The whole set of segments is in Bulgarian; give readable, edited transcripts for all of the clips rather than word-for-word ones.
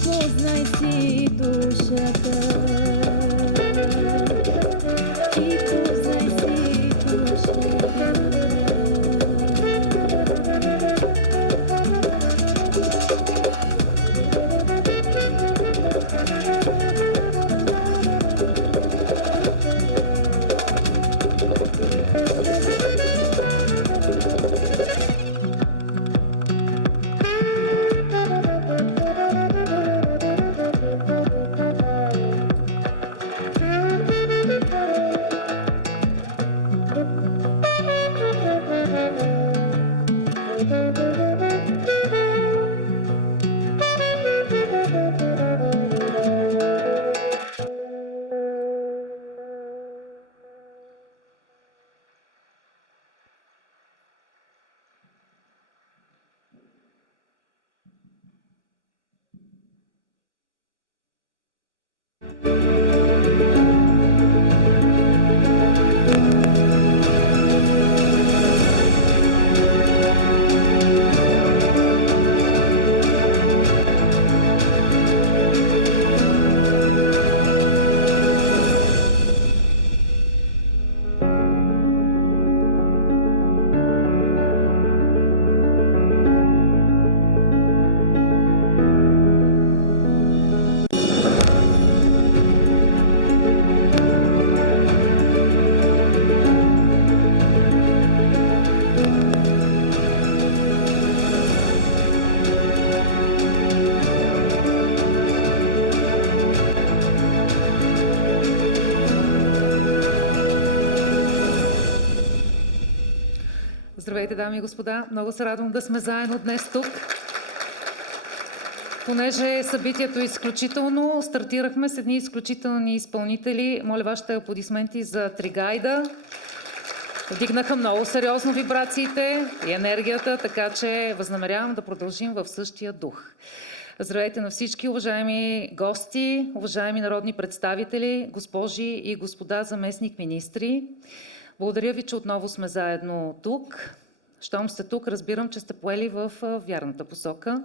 Poznaj si dušata. Здравейте, дами и господа! Много се радвам да сме заедно днес тук. Понеже събитието е изключително, стартирахме с едни изключителни изпълнители. Моля вашите аплодисменти за Тригайда. Вдигнаха много сериозно вибрациите и енергията, така че възнамерявам да продължим в същия дух. Здравейте на всички, уважаеми гости, уважаеми народни представители, госпожи и господа заместник министри. Благодаря ви, че отново сме заедно тук. Щом сте тук, разбирам, че сте поели в вярната посока.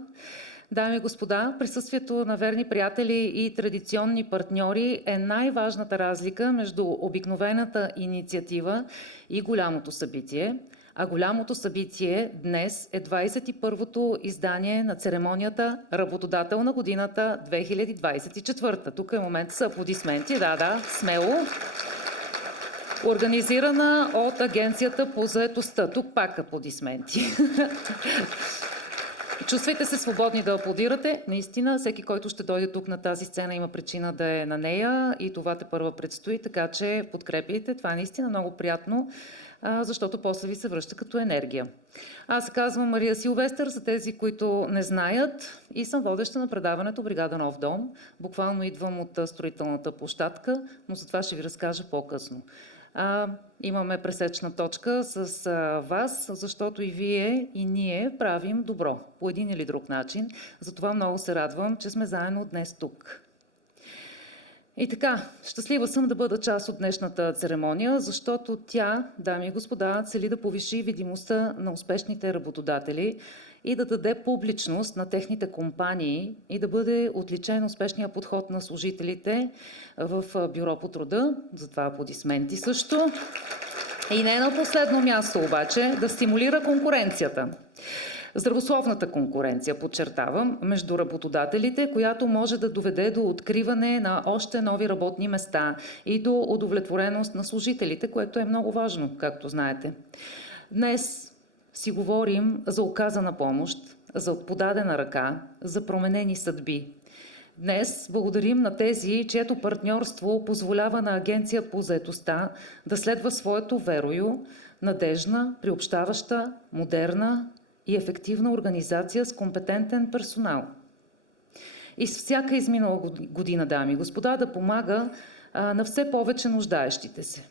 Дами и господа, присъствието на верни приятели и традиционни партньори е най-важната разлика между обикновената инициатива и голямото събитие. А голямото събитие днес е 21-то издание на церемонията Работодател на годината 2024. Тук е момент с аплодисменти. Да, смело. Организирана от Агенцията по заетостта. Тук пак аплодисменти. Чувствайте се свободни да аплодирате. Наистина, всеки, който ще дойде тук на тази сцена, има причина да е на нея и това тепърва предстои, така че подкрепяйте. Това е наистина много приятно, защото после ви се връща като енергия. Аз се казвам Мария Силвестър, за тези, които не знаят, и съм водеща на предаването Бригада Нов дом. Буквално идвам от строителната площадка, но за това ще ви разкажа по-късно. Имаме пресечна точка с вас, защото и вие, и ние правим добро по един или друг начин. Затова много се радвам, че сме заедно днес тук. И така, щастлива съм да бъда част от днешната церемония, защото тя, дами и господа, цели да повиши видимостта на успешните работодатели и да даде публичност на техните компании и да бъде отличен успешния подход на служителите в Бюро по труда. Затова аплодисменти също. И не на последно място обаче да стимулира конкуренцията. Здравословната конкуренция, подчертавам, между работодателите, която може да доведе до откриване на още нови работни места и до удовлетвореност на служителите, което е много важно, както знаете. Днес си говорим за оказана помощ, за подадена ръка, за променени съдби. Днес благодарим на тези, чието партньорство позволява на Агенция по заетостта да следва своето верою, надежна, приобщаваща, модерна и ефективна организация с компетентен персонал. И с всяка изминала година, дами и господа, да помага на все повече нуждаещите се.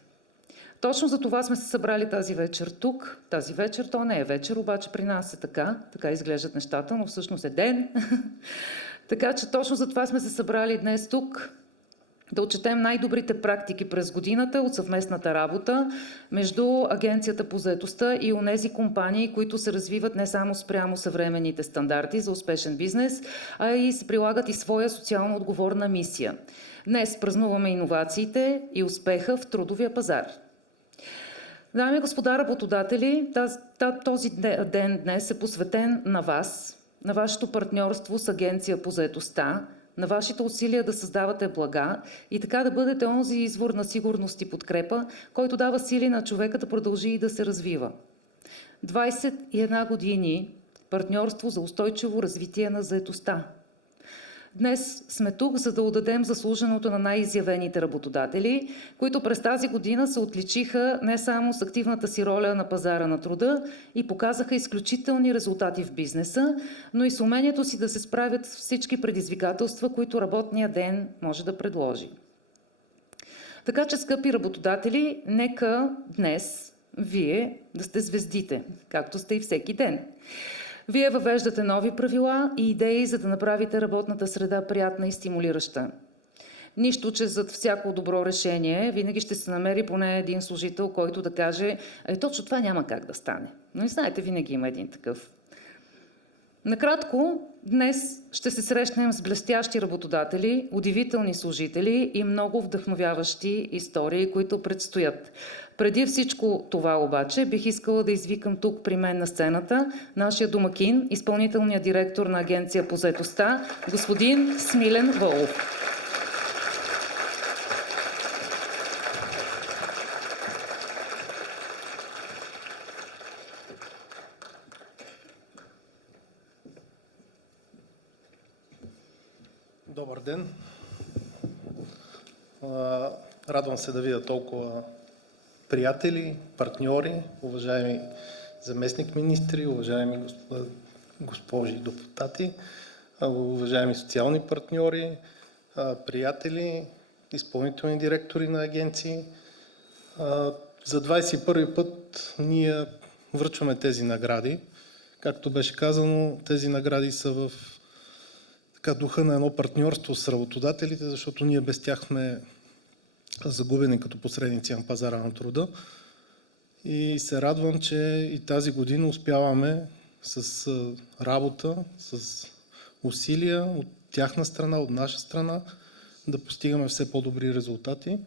Точно за това сме се събрали тази вечер тук. Тази вечер, то не е вечер, обаче при нас е така изглеждат нещата, но всъщност е ден. Така че точно за това сме се събрали днес тук, да отчетем най-добрите практики през годината от съвместната работа между Агенцията по заетостта и онези компании, които се развиват не само спрямо съвременните стандарти за успешен бизнес, а и се прилагат и своя социално отговорна мисия. Днес празнуваме иновациите и успеха в трудовия пазар. Дами и господа работодатели, този ден днес е посветен на вас, на вашето партньорство с Агенция по заетостта, на вашите усилия да създавате блага и така да бъдете онзи извор на сигурност и подкрепа, който дава сили на човека да продължи и да се развива. 21 години партньорство за устойчиво развитие на заетостта. Днес сме тук, за да отдадем заслуженото на най-изявените работодатели, които през тази година се отличиха не само с активната си роля на пазара на труда и показаха изключителни резултати в бизнеса, но и с умението си да се справят с всички предизвикателства, които работния ден може да предложи. Така че, скъпи работодатели, нека днес вие да сте звездите, както сте и всеки ден. Вие въвеждате нови правила и идеи, за да направите работната среда приятна и стимулираща. Нищо, че зад всяко добро решение винаги ще се намери поне един служител, който да каже: точно това няма как да стане. Но и знаете, винаги има един такъв. Накратко, днес ще се срещнем с блестящи работодатели, удивителни служители и много вдъхновяващи истории, които предстоят. Преди всичко това обаче бих искала да извикам тук при мен на сцената нашия домакин, изпълнителният директор на Агенция по заетостта, господин Смилен Вълов. Добър ден! Радвам се да видя толкова приятели, партньори, уважаеми заместник-министри, уважаеми госпожи депутати, уважаеми социални партньори, приятели, изпълнителни директори на агенции. За 21 път ние връчваме тези награди. Както беше казано, тези награди са в духа на едно партньорство с работодателите, защото ние без тях сме загубени като посредници на пазара на труда. И се радвам, че и тази година успяваме с работа, с усилия от тяхна страна, от наша страна, да постигаме все по-добри резултати,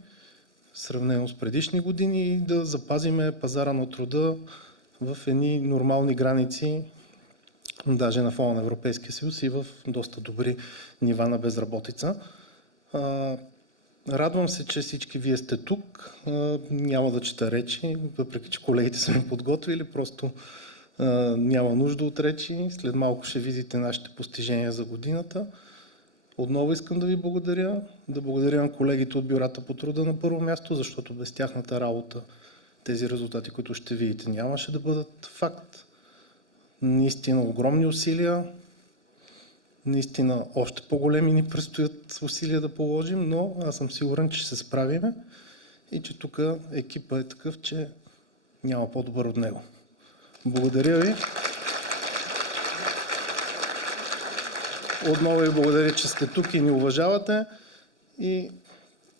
сравнено с предишни години, и да запазиме пазара на труда в едни нормални граници, даже на фона на Европейския съюз, и в доста добри нива на безработица. Радвам се, че всички вие сте тук. Няма да чета речи, въпреки че колегите са ми подготвили, просто няма нужда от речи. След малко ще видите нашите постижения за годината. Отново искам да ви благодаря. Да благодаря на колегите от бюрата по труда на първо място, защото без тяхната работа тези резултати, които ще видите, нямаше да бъдат факт. Наистина огромни усилия. Наистина още по-големи ни предстоят усилия да положим, но аз съм сигурен, че ще се справим и че тук екипа е такъв, че няма по-добър от него. Благодаря ви. Отново ви благодаря, че сте тук и ни уважавате, и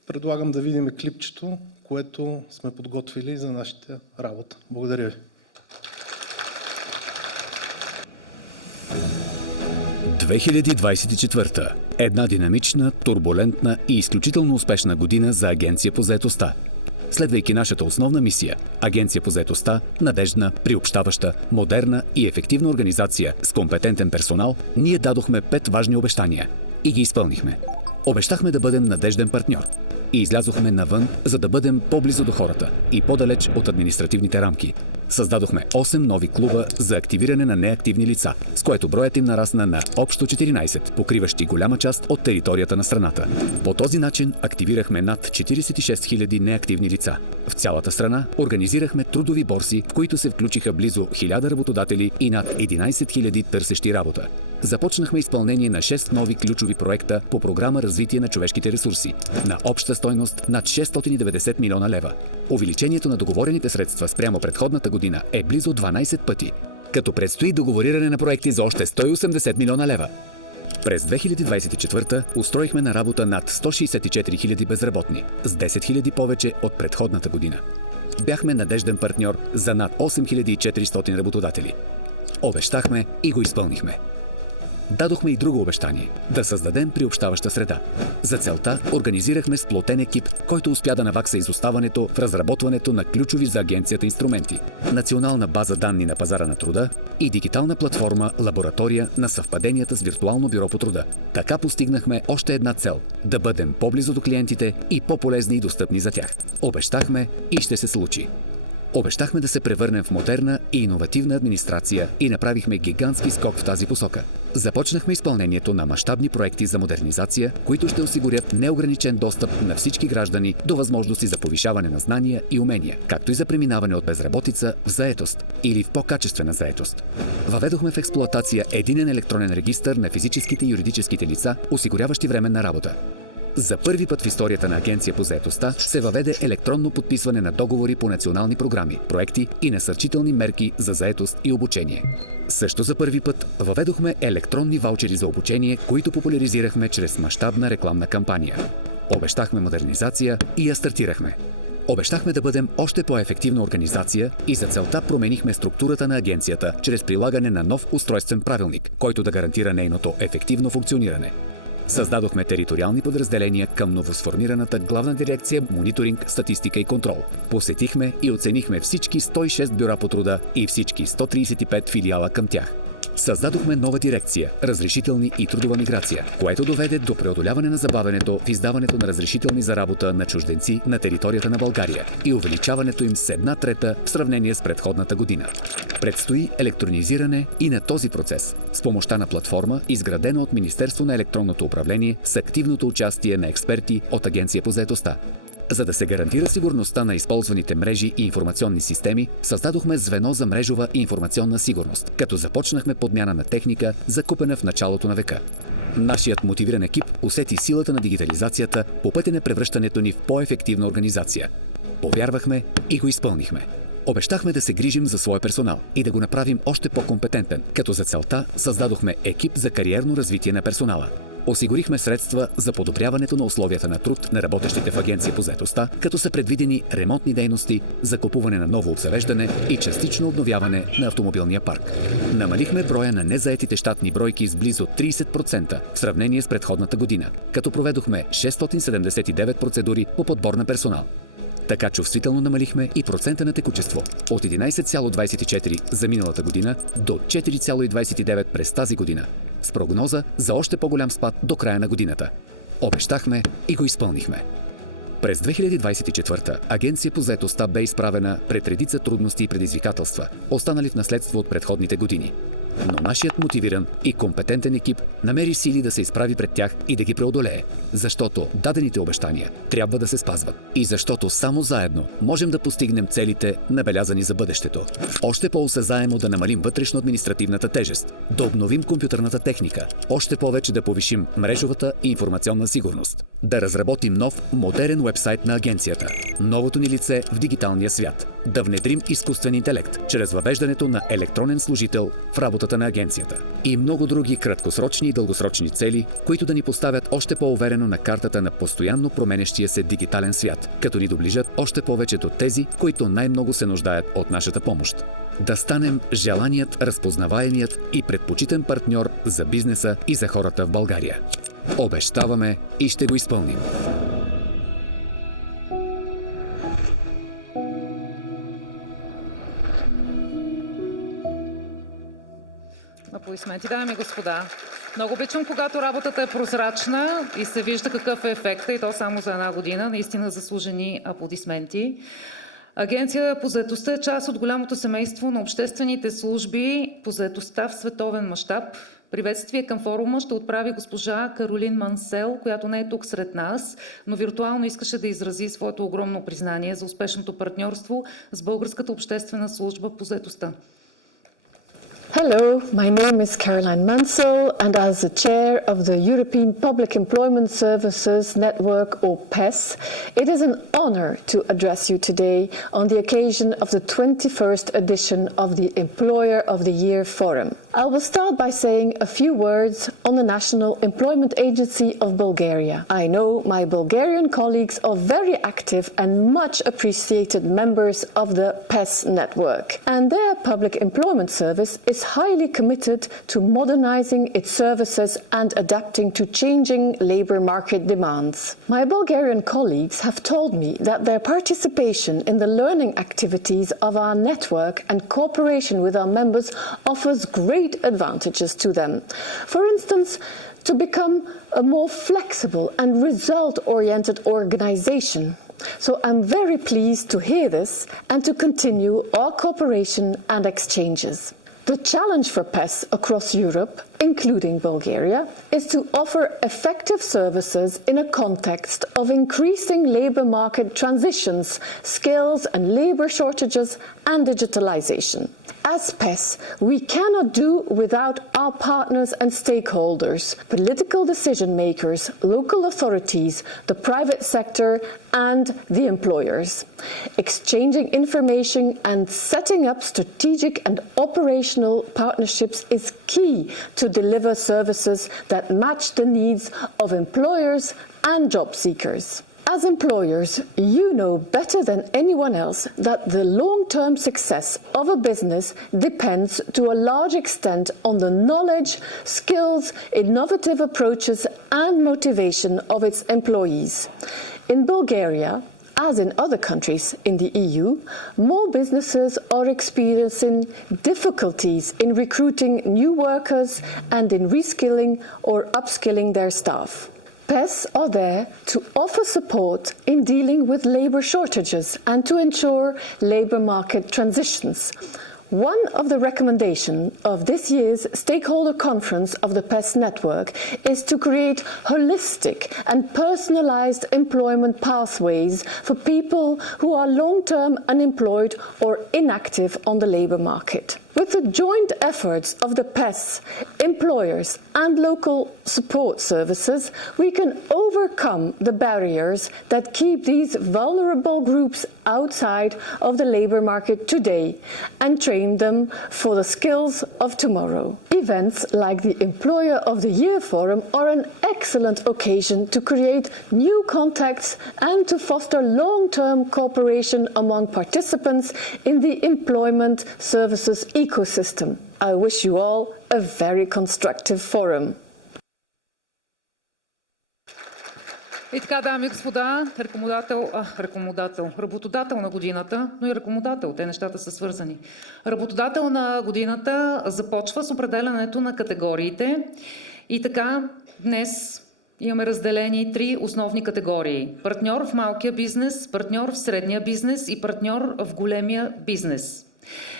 предлагам да видим клипчето, което сме подготвили за нашата работа. Благодаря ви. 2024. Една динамична, турбулентна и изключително успешна година за Агенция по заетостта. Следвайки нашата основна мисия – Агенция по заетостта, надеждна, приобщаваща, модерна и ефективна организация с компетентен персонал, ние дадохме 5 важни обещания и ги изпълнихме. Обещахме да бъдем надежден партньор и излязохме навън, за да бъдем по-близо до хората и по-далеч от административните рамки. Създадохме 8 нови клуба за активиране на неактивни лица, с което броят им нарасна на общо 14, покриващи голяма част от територията на страната. По този начин активирахме над 46 000 неактивни лица. В цялата страна организирахме трудови борси, в които се включиха близо 1000 работодатели и над 11 000 търсещи работа. Започнахме изпълнение на 6 нови ключови проекта по програма Развитие на човешките ресурси на обща стойност над 690 милиона лева. Увеличението на договорените средства спрямо предходната година е близо 12 пъти, като предстои договориране на проекти за още 180 милиона лева. През 2024 устроихме на работа над 164 000 безработни, с 10 000 повече от предходната година. Бяхме надежден партньор за над 8400 работодатели. Обещахме и го изпълнихме. Дадохме и друго обещание – да създадем приобщаваща среда. За целта организирахме сплотен екип, който успя да навакса изоставането в разработването на ключови за агенцията инструменти, национална база данни на пазара на труда и дигитална платформа лаборатория на съвпаденията с виртуално бюро по труда. Така постигнахме още една цел – да бъдем по-близо до клиентите и по-полезни и достъпни за тях. Обещахме и ще се случи. Обещахме да се превърнем в модерна и иновативна администрация и направихме гигантски скок в тази посока. Започнахме изпълнението на мащабни проекти за модернизация, които ще осигурят неограничен достъп на всички граждани до възможности за повишаване на знания и умения, както и за преминаване от безработица в заетост или в по-качествена заетост. Въведохме в експлоатация единен електронен регистър на физическите и юридическите лица, осигуряващи временна работа. За първи път в историята на Агенция по заетостта се въведе електронно подписване на договори по национални програми, проекти и насърчителни мерки за заетост и обучение. Също за първи път въведохме електронни ваучери за обучение, които популяризирахме чрез мащабна рекламна кампания. Обещахме модернизация и я стартирахме. Обещахме да бъдем още по-ефективна организация и за целта променихме структурата на агенцията чрез прилагане на нов устройствен правилник, който да гарантира нейното ефективно функциониране. Създадохме териториални подразделения към новосформираната главна дирекция Мониторинг, статистика и контрол. Посетихме и оценихме всички 106 бюра по труда и всички 135 филиала към тях. Създадохме нова дирекция – разрешителни и трудова миграция, което доведе до преодоляване на забавянето в издаването на разрешителни за работа на чужденци на територията на България и увеличаването им с 1/3 в сравнение с предходната година. Предстои електронизиране и на този процес с помощта на платформа, изградена от Министерство на електронното управление с активното участие на експерти от Агенция по заетостта. За да се гарантира сигурността на използваните мрежи и информационни системи, създадохме звено за мрежова и информационна сигурност, като започнахме подмяна на техника, закупена в началото на века. Нашият мотивиран екип усети силата на дигитализацията по пътя на превръщането ни в по-ефективна организация. Повярвахме и го изпълнихме. Обещахме да се грижим за своя персонал и да го направим още по-компетентен, като за целта създадохме екип за кариерно развитие на персонала. Осигурихме средства за подобряването на условията на труд на работещите в Агенция по заетостта, като са предвидени ремонтни дейности, закупуване на ново обзавеждане и частично обновяване на автомобилния парк. Намалихме броя на незаетите щатни бройки с близо 30% в сравнение с предходната година, като проведохме 679 процедури по подбор на персонал. Така чувствително намалихме и процента на текучество от 11,24 за миналата година до 4,29 през тази година, с прогноза за още по-голям спад до края на годината. Обещахме и го изпълнихме. През 2024 Агенция по заетостта бе изправена пред редица трудности и предизвикателства, останали в наследство от предходните години. Но нашият мотивиран и компетентен екип намери сили да се изправи пред тях и да ги преодолее, защото дадените обещания трябва да се спазват и защото само заедно можем да постигнем целите, набелязани за бъдещето. Още по-осезаемо да намалим вътрешно-административната тежест, да обновим компютърната техника, още повече да повишим мрежовата и информационна сигурност, да разработим нов, модерен уебсайт на агенцията, новото ни лице в дигиталния свят, да внедрим изкуствен интелект чрез въвеждането на електронен служител в работата на агенцията и много други краткосрочни и дългосрочни цели, които да ни поставят още по-уверено на картата на постоянно променящия се дигитален свят, като ни доближат още повече до тези, които най-много се нуждаят от нашата помощ. Да станем желаният, разпознаваемият и предпочитан партньор за бизнеса и за хората в България. Обещаваме и ще го изпълним. Аплодисменти, дами и господа. Много обичам, когато работата е прозрачна и се вижда какъв е ефектът, и то само за една година. Наистина заслужени аплодисменти. Агенция по заетостта е част от голямото семейство на обществените служби по заетостта в световен мащаб. Приветствие към форума ще отправи госпожа Каролин Мансел, която не е тук сред нас, но виртуално искаше да изрази своето огромно признание за успешното партньорство с Българската обществена служба по заетостта. Hello, my name is Caroline Mansell, and as the chair of the European Public Employment Services Network, or PES, it is an honor to address you today on the occasion of the 21st edition of the Employer of the Year Forum. I will start by saying a few words on the National Employment Agency of Bulgaria. I know my Bulgarian colleagues are very active and much appreciated members of the PES network, and their public employment service is highly committed to modernizing its services and adapting to changing labor market demands. My Bulgarian colleagues have told me that their participation in the learning activities of our network and cooperation with our members offers great advantages to them. For instance, to become a more flexible and result-oriented organization. So I'm very pleased to hear this and to continue our cooperation and exchanges. The challenge for PES across Europe, including Bulgaria, is to offer effective services in a context of increasing labour market transitions, skills and labour shortages and digitalisation. As PES, we cannot do without our partners and stakeholders, political decision makers, local authorities, the private sector and the employers. Exchanging information and setting up strategic and operational partnerships is key to deliver services that match the needs of employers and job seekers. As employers, you know better than anyone else that the long-term success of a business depends to a large extent on the knowledge, skills, innovative approaches and motivation of its employees. In Bulgaria, as in other countries in the EU, more businesses are experiencing difficulties in recruiting new workers and in reskilling or upskilling their staff. PES are there to offer support in dealing with labour shortages and to ensure labour market transitions. One of the recommendations of this year's stakeholder conference of the PES network is to create holistic and personalised employment pathways for people who are long-term unemployed or inactive on the labour market. With the joint efforts of the PES, employers and local support services, we can overcome the barriers that keep these vulnerable groups outside of the labour market today and train them for the skills of tomorrow. Events like the Employer of the Year Forum are an excellent occasion to create new contacts and to foster long-term cooperation among participants in the employment services ecosystem. I wish you all a very constructive forum. И така, дами и господа, работодател на годината, но и рекомодател, те нещата са свързани. Работодател на годината започва с определянето на категориите и така днес имаме разделени 3 основни категории. Партньор в малкия бизнес, партньор в средния бизнес и партньор в големия бизнес.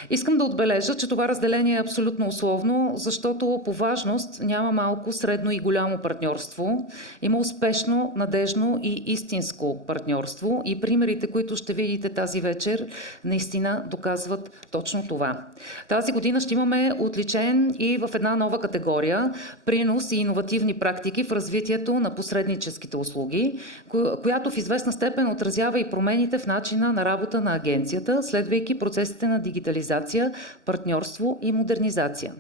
Искам да отбележа, че това разделение е абсолютно условно, защото по важност няма малко, средно и голямо партньорство. Има успешно, надежно и истинско партньорство и примерите, които ще видите тази вечер, наистина доказват точно това. Тази година ще имаме отличен и в една нова категория принос и иновативни практики в развитието на посредническите услуги, която в известна степен отразява и промените в начина на работа на агенцията, следвайки процесите на дигитализация, партньорство и модернизация.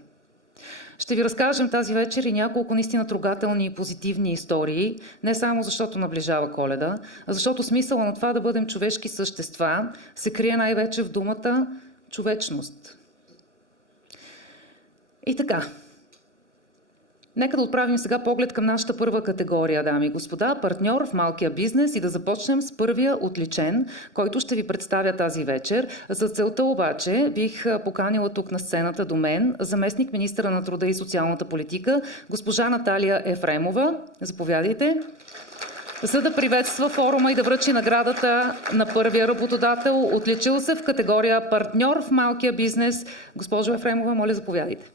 Ще ви разкажем тази вечер и няколко наистина трогателни и позитивни истории, не само защото наближава Коледа, а защото смисъла на това да бъдем човешки същества се крие най-вече в думата човечност. И така, нека да отправим сега поглед към нашата първа категория, дами и господа, партньор в малкия бизнес и да започнем с първия отличен, който ще ви представя тази вечер. За целта обаче бих поканила тук на сцената до мен заместник министъра на труда и социалната политика, госпожа Наталия Ефремова. Заповядайте. За да приветства форума и да връчи наградата на първия работодател, отличил се в категория партньор в малкия бизнес. Госпожо Ефремова, моля заповядайте.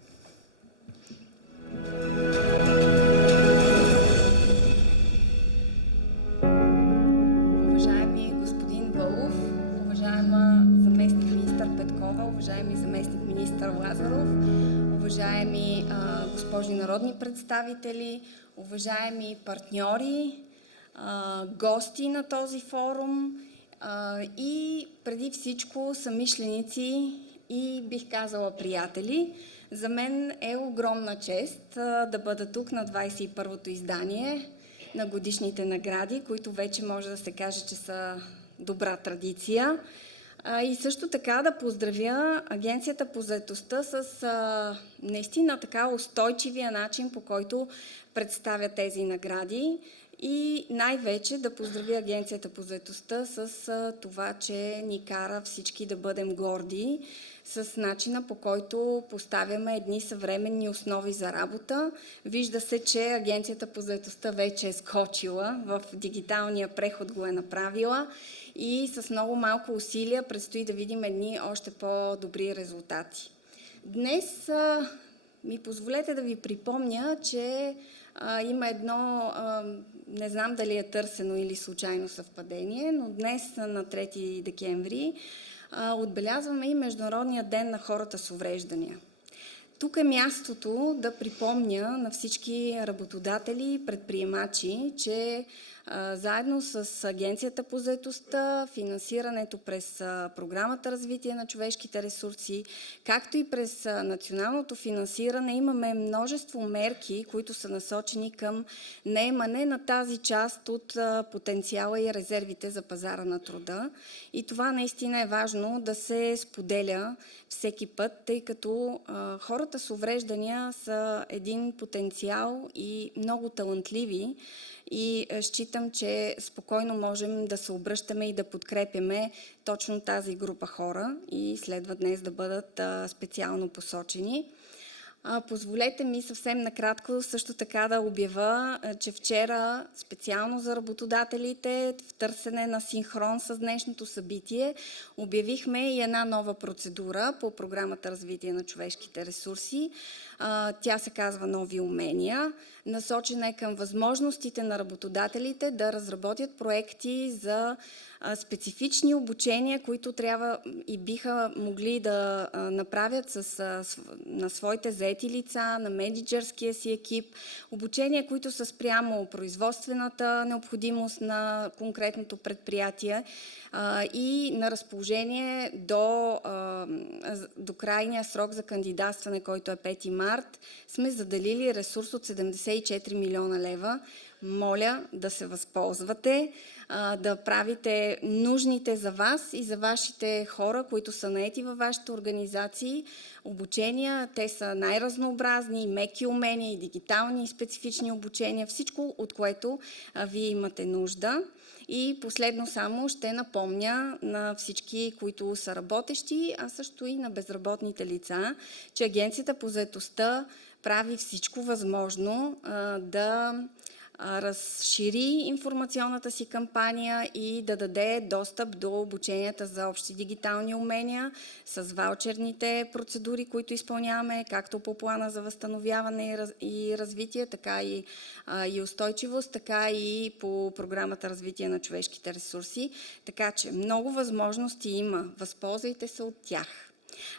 Уважаеми господин Вълов, уважаема заместник министър Петкова, уважаеми заместник министър Лазаров, уважаеми госпожи народни представители, уважаеми партньори, гости на този форум и преди всичко съмишленици и бих казала приятели. За мен е огромна чест да бъда тук на 21-то издание на годишните награди, които вече може да се каже, че са добра традиция. И също така да поздравя Агенцията по заетостта с наистина така устойчивия начин, по който представя тези награди. И най-вече да поздравя Агенцията по заетостта с това, че ни кара всички да бъдем горди с начина, по който поставяме едни съвременни основи за работа. Вижда се, че Агенцията по заетостта вече е скочила, в дигиталния преход го е направила и с много малко усилия предстои да видим едни още по-добри резултати. Днес ми позволете да ви припомня, че има едно, не знам дали е търсено или случайно съвпадение, но днес на 3 декември отбелязваме и Международния ден на хората с увреждания. Тук е мястото да припомня на всички работодатели и предприемачи, че заедно с Агенцията по заетостта, финансирането през Програмата развитие на човешките ресурси, както и през националното финансиране, имаме множество мерки, които са насочени към наемане на тази част от потенциала и резервите за пазара на труда. И това наистина е важно да се споделя всеки път, тъй като хората с увреждания са един потенциал и много талантливи. И считам, че спокойно можем да се обръщаме и да подкрепяме точно тази група хора и следва днес да бъдат специално посочени. Позволете ми съвсем накратко също така да обявя, че вчера специално за работодателите, в търсене на синхрон с днешното събитие, обявихме и една нова процедура по Програмата развитие на човешките ресурси. Тя се казва Нови умения. Насочена е към възможностите на работодателите да разработят проекти за специфични обучения, които трябва и биха могли да направят на своите заети лица, на мениджърския си екип. Обучения, които са спрямо производствената необходимост на конкретното предприятие и на разположение до крайния срок за кандидатстване, който е 5 март, сме заделили ресурс от 74 милиона лева. Моля да се възползвате, да правите нужните за вас и за вашите хора, които са наети във вашите организации, обучения. Те са най-разнообразни, и меки умения, и дигитални, и специфични обучения, всичко, от което вие имате нужда. И последно само ще напомня на всички, които са работещи, а също и на безработните лица, че Агенцията по заетостта прави всичко възможно да разшири информационната си кампания и да даде достъп до обученията за общи дигитални умения с ваучерните процедури, които изпълняваме, както по плана за възстановяване и развитие, така и устойчивост, така и по Програмата развитие на човешките ресурси. Така че много възможности има. Възползвайте се от тях.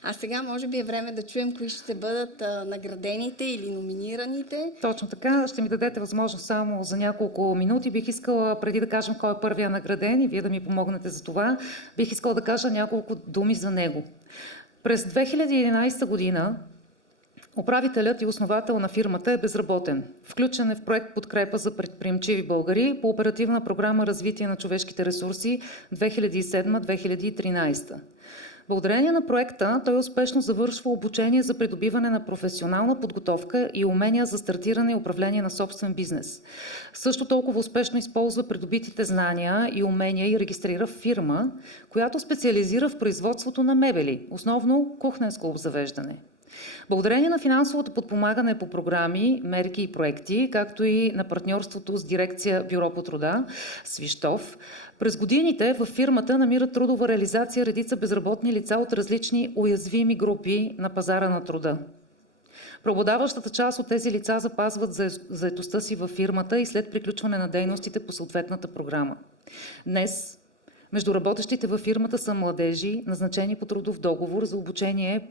А сега може би е време да чуем кои ще бъдат наградените или номинираните. Точно така. Ще ми дадете възможност само за няколко минути. Бих искала, преди да кажем кой е първия награден и вие да ми помогнете за това, бих искала да кажа няколко думи за него. През 2011 година управителят и основател на фирмата е безработен. Включен е в проект Подкрепа за предприемчиви българи по Оперативна програма Развитие на човешките ресурси 2007-2013. Благодарение на проекта той успешно завършва обучение за придобиване на професионална подготовка и умения за стартиране и управление на собствен бизнес. Също толкова успешно използва придобитите знания и умения и регистрира фирма, която специализира в производството на мебели, основно кухненско обзавеждане. Благодарение на финансовото подпомагане по програми, мерки и проекти, както и на партньорството с дирекция Бюро по труда, Свищов, през годините във фирмата намират трудова реализация редица безработни лица от различни уязвими групи на пазара на труда. Преобладаващата част от тези лица запазват заетостта си във фирмата и след приключване на дейностите по съответната програма. Днес между работещите във фирмата са младежи, назначени по трудов договор за обучение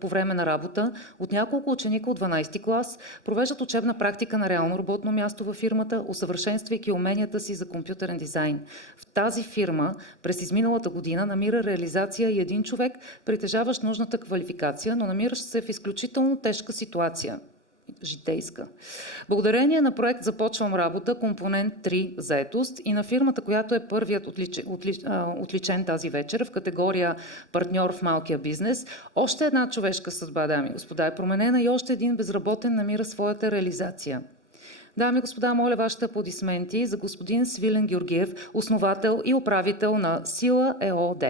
по време на работа, от няколко ученика от 12-ти клас, провеждат учебна практика на реално работно място във фирмата, усъвършенствайки уменията си за компютърен дизайн. В тази фирма през изминалата година намира реализация и един човек, притежаващ нужната квалификация, но намиращ се в изключително тежка ситуация. житейска. Благодарение на проект "Започвам работа", компонент 3 заетост и на фирмата, която е първият отличен тази вечер в категория партньор в малкия бизнес, още една човешка съдба, дами и господа, е променена и още един безработен намира своята реализация. Дами и господа, моля вашите аплодисменти за господин Свилен Георгиев, основател и управител на Сила ЕООД.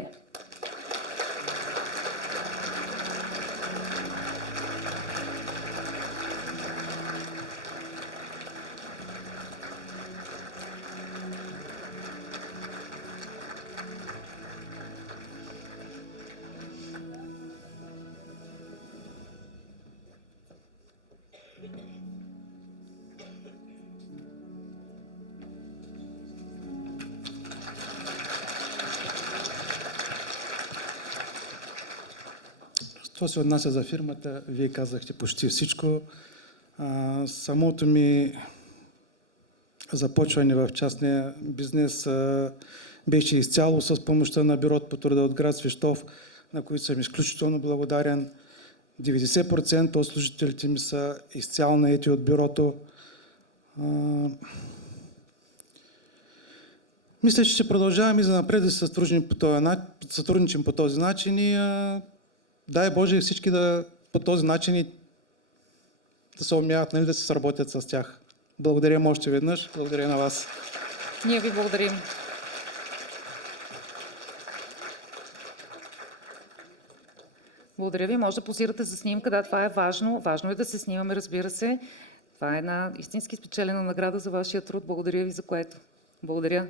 Що се отнася за фирмата, вие казахте почти всичко. Самото ми започване в частния бизнес беше изцяло с помощта на Бюрото по труда от град Свищов, на които съм изключително благодарен. 90% от служителите ми са изцяло наети от бюрото. Мисля, че ще продължаваме и занапред да се сътрудничим по този начин и дай Боже всички по този начин да се умеят, да се сработят с тях. Благодаря още веднъж. Благодаря на вас. Ние ви благодарим. Благодаря ви. Може да позирате за снимка. Да, това е важно. Важно е да се снимаме, разбира се. Това е една истински спечелена награда за вашия труд. Благодаря ви за което. Благодаря.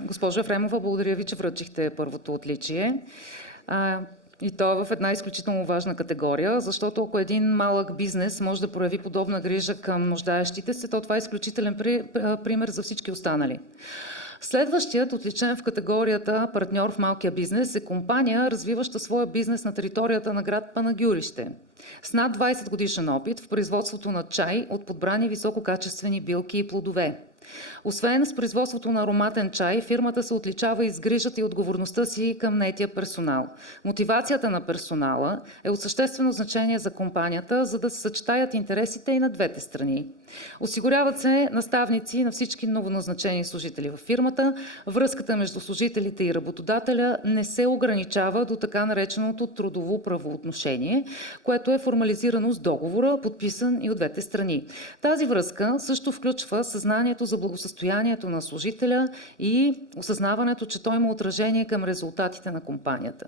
Госпожо Ефремова, благодаря ви, че връчихте първото отличие. И то е в една изключително важна категория, защото ако един малък бизнес може да прояви подобна грижа към нуждаещите се, то това е изключителен пример за всички останали. Следващият, отличен в категорията партньор в малкия бизнес, е компания, развиваща своя бизнес на територията на град Панагюрище. С над 20 годишен опит в производството на чай от подбрани висококачествени билки и плодове. Освен с производството на ароматен чай, фирмата се отличава и с грижата и отговорността си към наетия персонал. Мотивацията на персонала е от съществено значение за компанията, за да се съчетаят интересите и на двете страни. Осигуряват се наставници на всички новоназначени служители във фирмата. Връзката между служителите и работодателя не се ограничава до така нареченото трудово правоотношение, което е формализирано с договора, подписан и от двете страни. Тази връзка също включва съзнанието за благосъстоянието на служителя и осъзнаването, че той има отражение към резултатите на компанията.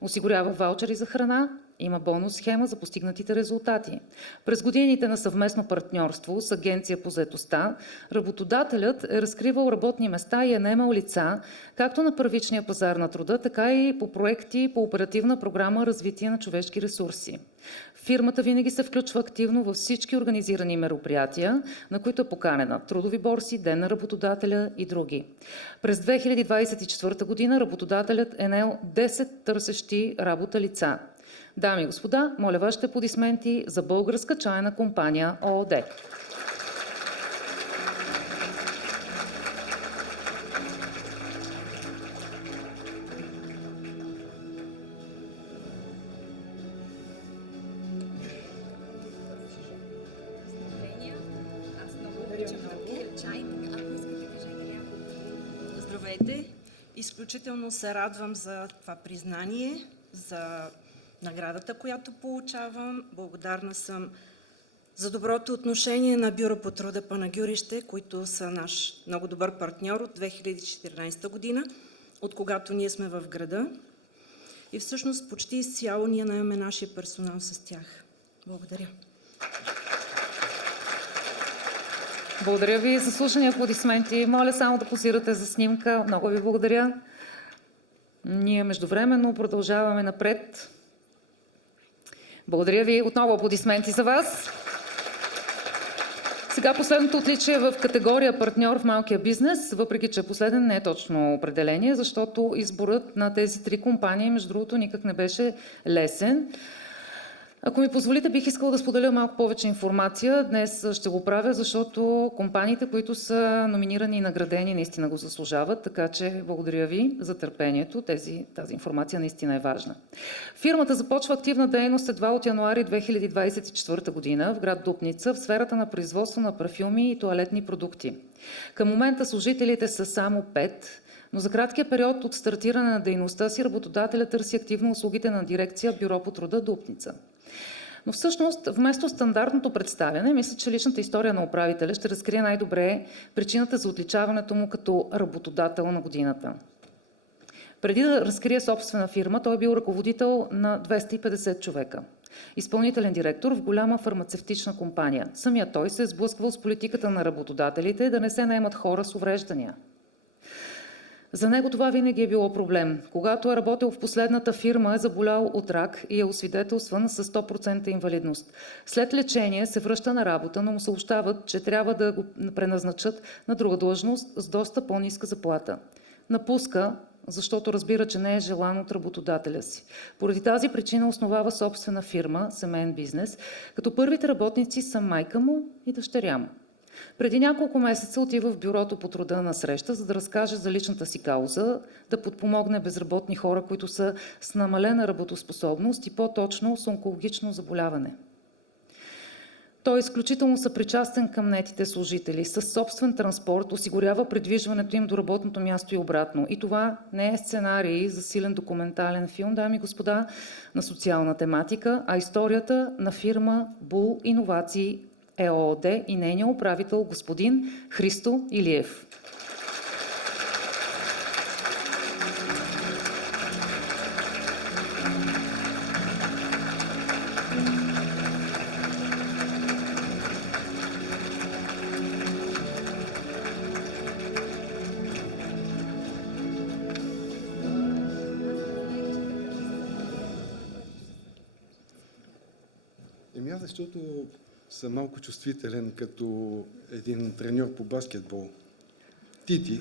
Осигурява ваучери за храна, има бонус схема за постигнатите резултати. През годините на съвместно партньорство с Агенция по заетостта, работодателят е разкривал работни места и е наемал лица, както на първичния пазар на труда, така и по проекти по оперативна програма "Развитие на човешки ресурси". Фирмата винаги се включва активно във всички организирани мероприятия, на които е поканена: трудови борси, Ден на работодателя и други. През 2024 година работодателят е наел 10 търсещи работа лица. Дами и господа, моля вашите аплодисменти за Българска чайна компания ООД. Здравейте! Изключително се радвам за това признание, за наградата, която получавам. Благодарна съм за доброто отношение на Бюро по труда Панагюрище, които са наш много добър партньор от 2014 година, от когато ние сме в града. И всъщност почти изцяло ние наемаме нашия персонал с тях. Благодаря. Благодаря ви. Заслушани аплодисменти. Моля само да позирате за снимка. Много ви благодаря. Ние междувременно продължаваме напред. Благодаря ви. Отново аплодисменти за вас. Сега последното отличие е в категория партньор в малкия бизнес, въпреки че последен не е точно определение, защото изборът на тези три компании, между другото, никак не беше лесен. Ако ми позволите, бих искала да споделя малко повече информация. Днес ще го правя, защото компаниите, които са номинирани и наградени, наистина го заслужават, така че благодаря ви за търпението. Тази информация наистина е важна. Фирмата започва активна дейност едва от януари 2024 година в град Дупница в сферата на производство на парфюми и тоалетни продукти. Към момента служителите са само 5, но за краткия период от стартиране на дейността си работодателя търси активно услугите на дирекция Бюро по труда Дупница. Но всъщност, вместо стандартното представяне, мисля, че личната история на управителя ще разкрие най-добре причината за отличаването му като работодател на годината. Преди да разкрие собствена фирма, той е бил ръководител на 250 човека. Изпълнителен директор в голяма фармацевтична компания. Самия той се е сблъсквал с политиката на работодателите да не се наемат хора с увреждания. За него това винаги е било проблем. Когато е работил в последната фирма, е заболял от рак и е освидетелстван с 100% инвалидност. След лечение се връща на работа, но му съобщават, че трябва да го преназначат на друга длъжност с доста по-ниска заплата. Напуска, защото разбира, че не е желан от работодателя си. Поради тази причина основава собствена фирма, семейен бизнес, като първите работници са майка му и дъщеря му. Преди няколко месеца отива в бюрото по труда на среща, за да разкаже за личната си кауза, да подпомогне безработни хора, които са с намалена работоспособност и по-точно с онкологично заболяване. Той е изключително съпричастен към наетите служители. Със собствен транспорт осигурява придвижването им до работното място и обратно. И това не е сценарий за силен документален филм, дами и господа, на социална тематика, а историята на фирма Бул Иновации ЕООД и нейния управител господин Христо Илиев. Аз защото съм малко чувствителен като един треньор по баскетбол. Тити.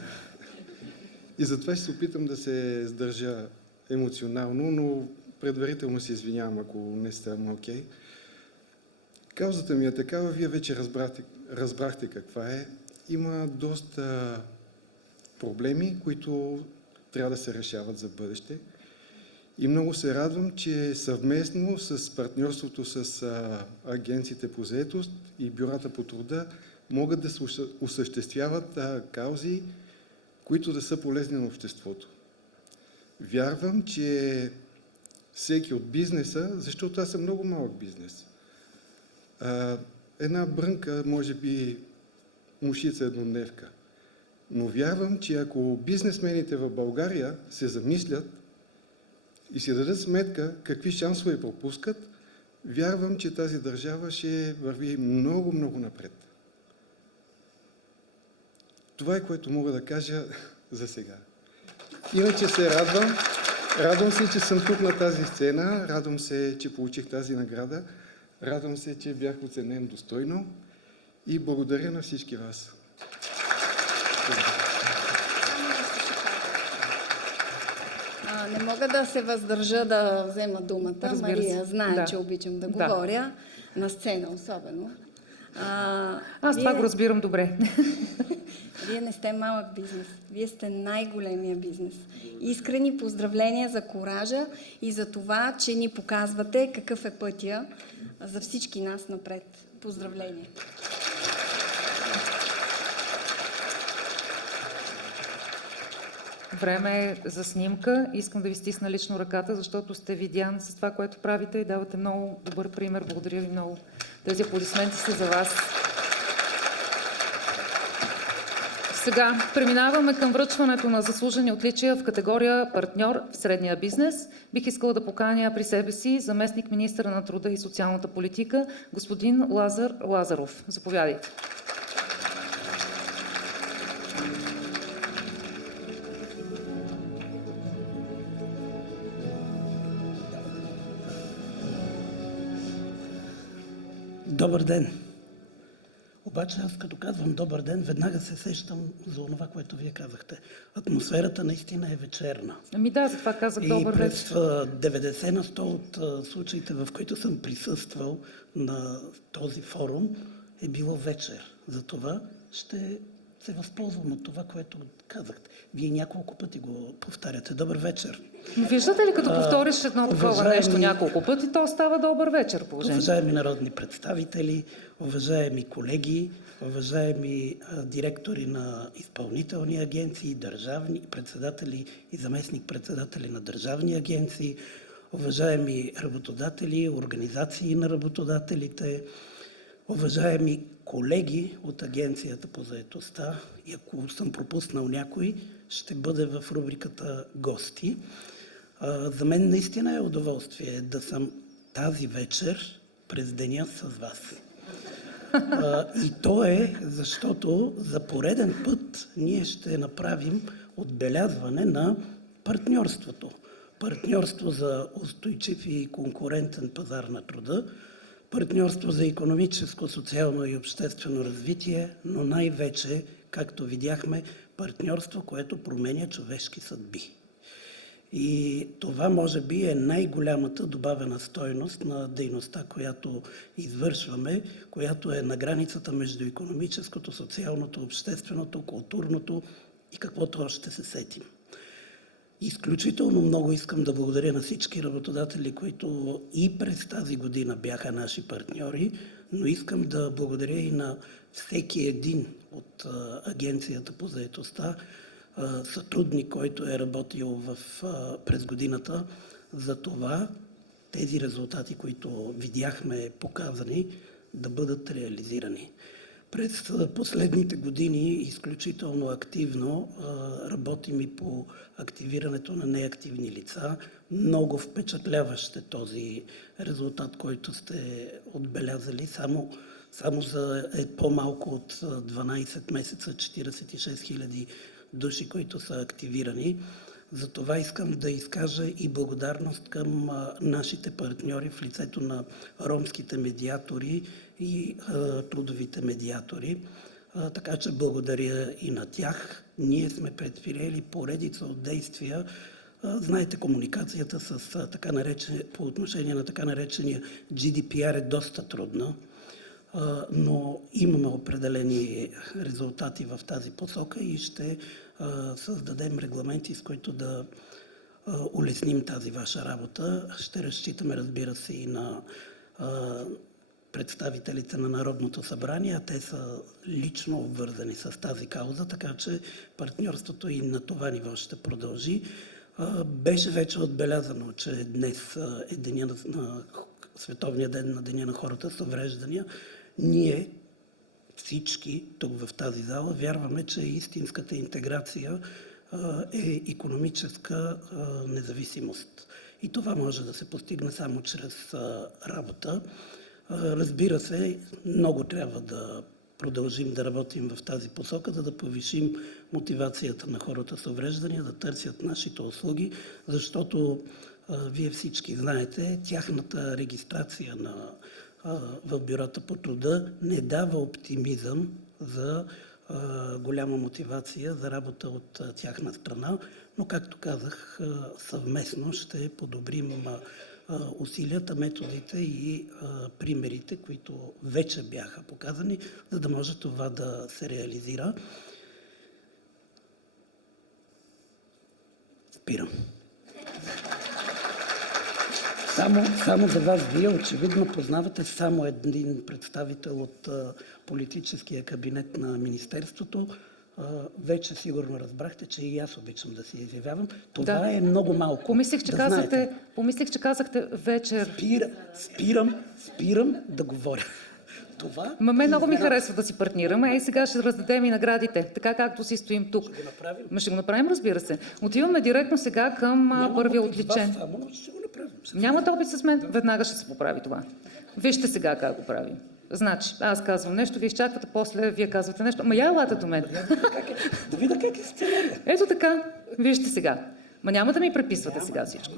И затова ще се опитам да се сдържа емоционално, но предварително се извинявам, ако не съм окей. Каузата ми е такава, вие вече разбрахте каква е. Има доста проблеми, които трябва да се решават за бъдеще. И много се радвам, че съвместно с партньорството с агенциите по заетост и бюрата по труда могат да се осъществяват каузи, които да са полезни на обществото. Вярвам, че всеки от бизнеса, защото аз съм много малък бизнес, една брънка, може би мушица еднодневка, но вярвам, че ако бизнесмените в България се замислят и си дадат сметка какви шансове пропускат, вярвам, че тази държава ще върви много, много напред. Това е, което мога да кажа за сега. Иначе се радвам. Радвам се, че съм тук на тази сцена. Радвам се, че получих тази награда. Радвам се, че бях оценен достойно. И благодаря на всички вас. Не мога да се въздържа да взема думата. Разбира се. Мария знае, Да. че обичам да Да. говоря, на сцена особено. Аз това го разбирам добре. Вие не сте малък бизнес. Вие сте най-големия бизнес. Искрени поздравления за коража и за това, че ни показвате какъв е пътя за всички нас напред. Поздравления! Време е за снимка. Искам да ви стисна лично ръката, защото сте видян с това, което правите и давате много добър пример. Благодаря ви много. Тези аплодисменти са за вас. Сега преминаваме към връчването на заслужени отличия в категория партньор в средния бизнес. Бих искала да поканя при себе си заместник министъра на труда и социалната политика, господин Лазар Лазаров. Заповядайте. Добър ден! Обаче аз като казвам добър ден, веднага се сещам за това, което вие казахте. Атмосферата наистина е вечерна. Ами да, затова казах И добър през вечер. 90 на 100 от случаите, в които съм присъствал на този форум, е било вечер. Затова ще се възползвам от това, което казахте. Вие няколко пъти го повтаряте. Добър вечер. Виждате ли, като повториш едно такова уважаеми- нещо няколко пъти, то става добър вечер положение. Уважаеми народни представители, уважаеми колеги, уважаеми директори на изпълнителни агенции, държавни председатели и заместник-председатели на държавни агенции, уважаеми работодатели, организации на работодателите, уважаеми колеги от Агенцията по заетостта, и ако съм пропуснал някой, ще бъде в рубриката гости. За мен наистина е удоволствие да съм тази вечер през деня с вас. И то е, защото за пореден път ние ще направим отбелязване на партньорството. Партньорство за устойчив и конкурентен пазар на труда, партньорство за икономическо, социално и обществено развитие, но най-вече, както видяхме, партньорство, което променя човешки съдби. И това може би е най-голямата добавена стойност на дейността, която извършваме, която е на границата между икономическото, социалното, общественото, културното и каквото още се сетим. Изключително много искам да благодаря на всички работодатели, които и през тази година бяха наши партньори, но искам да благодаря и на всеки един от Агенцията по заетостта, сътрудник, който е работил през годината, за това тези резултати, които видяхме показани, да бъдат реализирани. През последните години изключително активно работим и по активирането на неактивни лица. Много впечатляващ е този резултат, който сте отбелязали. Само за по-малко от 12 месеца 46 000 души, които са активирани. Затова искам да изкажа и благодарност към нашите партньори в лицето на ромските медиатори и трудовите медиатори. Така че благодаря и на тях. Ние сме предприели поредица от действия. Знаете, комуникацията по отношение на така наречения GDPR е доста трудна, но имаме определени резултати в тази посока и ще създадем регламенти, с които да улесним тази ваша работа. Ще разчитаме, разбира се, и на представителите на Народното събрание, а те са лично обвързани с тази кауза, така че партньорството и на това ниво ще продължи. Беше вече отбелязано, че днес е Световния ден на Деня на хората с увреждания. Ние всички тук в тази зала вярваме, че истинската интеграция е икономическа независимост. И това може да се постигне само чрез работа. Разбира се, много трябва да продължим да работим в тази посока, за да повишим мотивацията на хората с увреждания, да търсят нашите услуги, защото вие всички знаете, тяхната регистрация в бюрата по труда не дава оптимизъм за голяма мотивация за работа от тяхна страна, но както казах, съвместно ще подобрим усилията, методите и примерите, които вече бяха показани, за да може това да се реализира. Спирам. Само за вас, вие очевидно познавате само един представител от политическия кабинет на Министерството. Вече сигурно разбрахте, че и аз обичам да се изявявам. Това е много малко. Помислих, че казахте вечер. Спирам да говоря. Това... Мен много ми харесва да си партнираме. Сега ще раздадем и наградите, така както си стоим тук. Ще го направим? Ще го направим, разбира се. Отиваме директно сега към първия отличен. Ще го направим. Нямате опит с мен, веднага ще се поправи това. Вижте сега как го правим. Значи, аз казвам нещо, вие изчаквате, после вие казвате нещо. Я елате до мен. Да видя как е сценария. Ето така, вижте сега. Няма да ми преписвате сега всичко.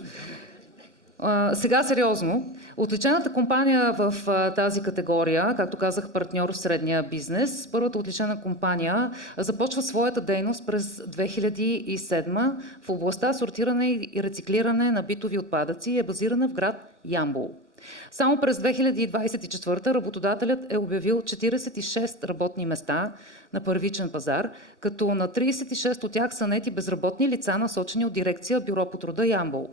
Сега сериозно. Отличената компания в тази категория, както казах, партньор в средния бизнес, първата отличена компания започва своята дейност през 2007 в областта сортиране и рециклиране на битови отпадъци и е базирана в град Ямбол. Само през 2024 работодателят е обявил 46 работни места на първичен пазар, като на 36 от тях са наети безработни лица, насочени от дирекция Бюро по труда Ямбол.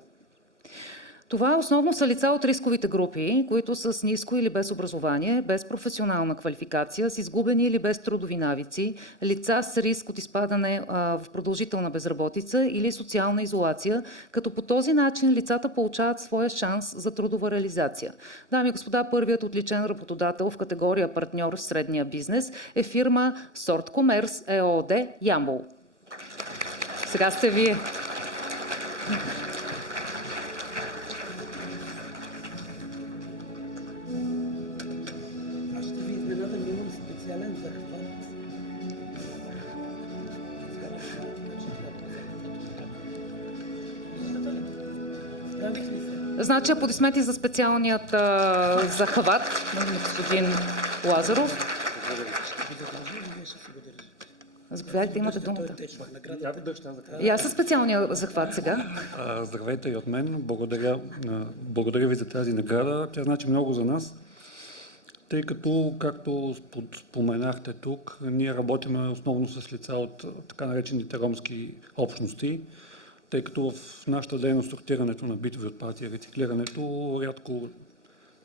Това основно са лица от рисковите групи, които са с ниско или без образование, без професионална квалификация, с изгубени или без трудови навици, лица с риск от изпадане в продължителна безработица или социална изолация, като по този начин лицата получават своя шанс за трудова реализация. Дами и господа, първият отличен работодател в категория партньор в средния бизнес е фирма Сорт Комерс ЕООД Ямбол. Сега сте вие. Аз ще ви изненадам, имам специален захват. Справих ли се? Значи аплодисменти за специалният захват на господин Лазаров. Заповядайте, имате думата. И аз със специалния захват сега. Здравейте и от мен. Благодаря ви за тази награда. Тя значи много за нас, тъй като, както споменахте тук, ние работим основно с лица от така наречените ромски общности, тъй като в нашата дейност сортирането на битови отпадъци и рециклирането рядко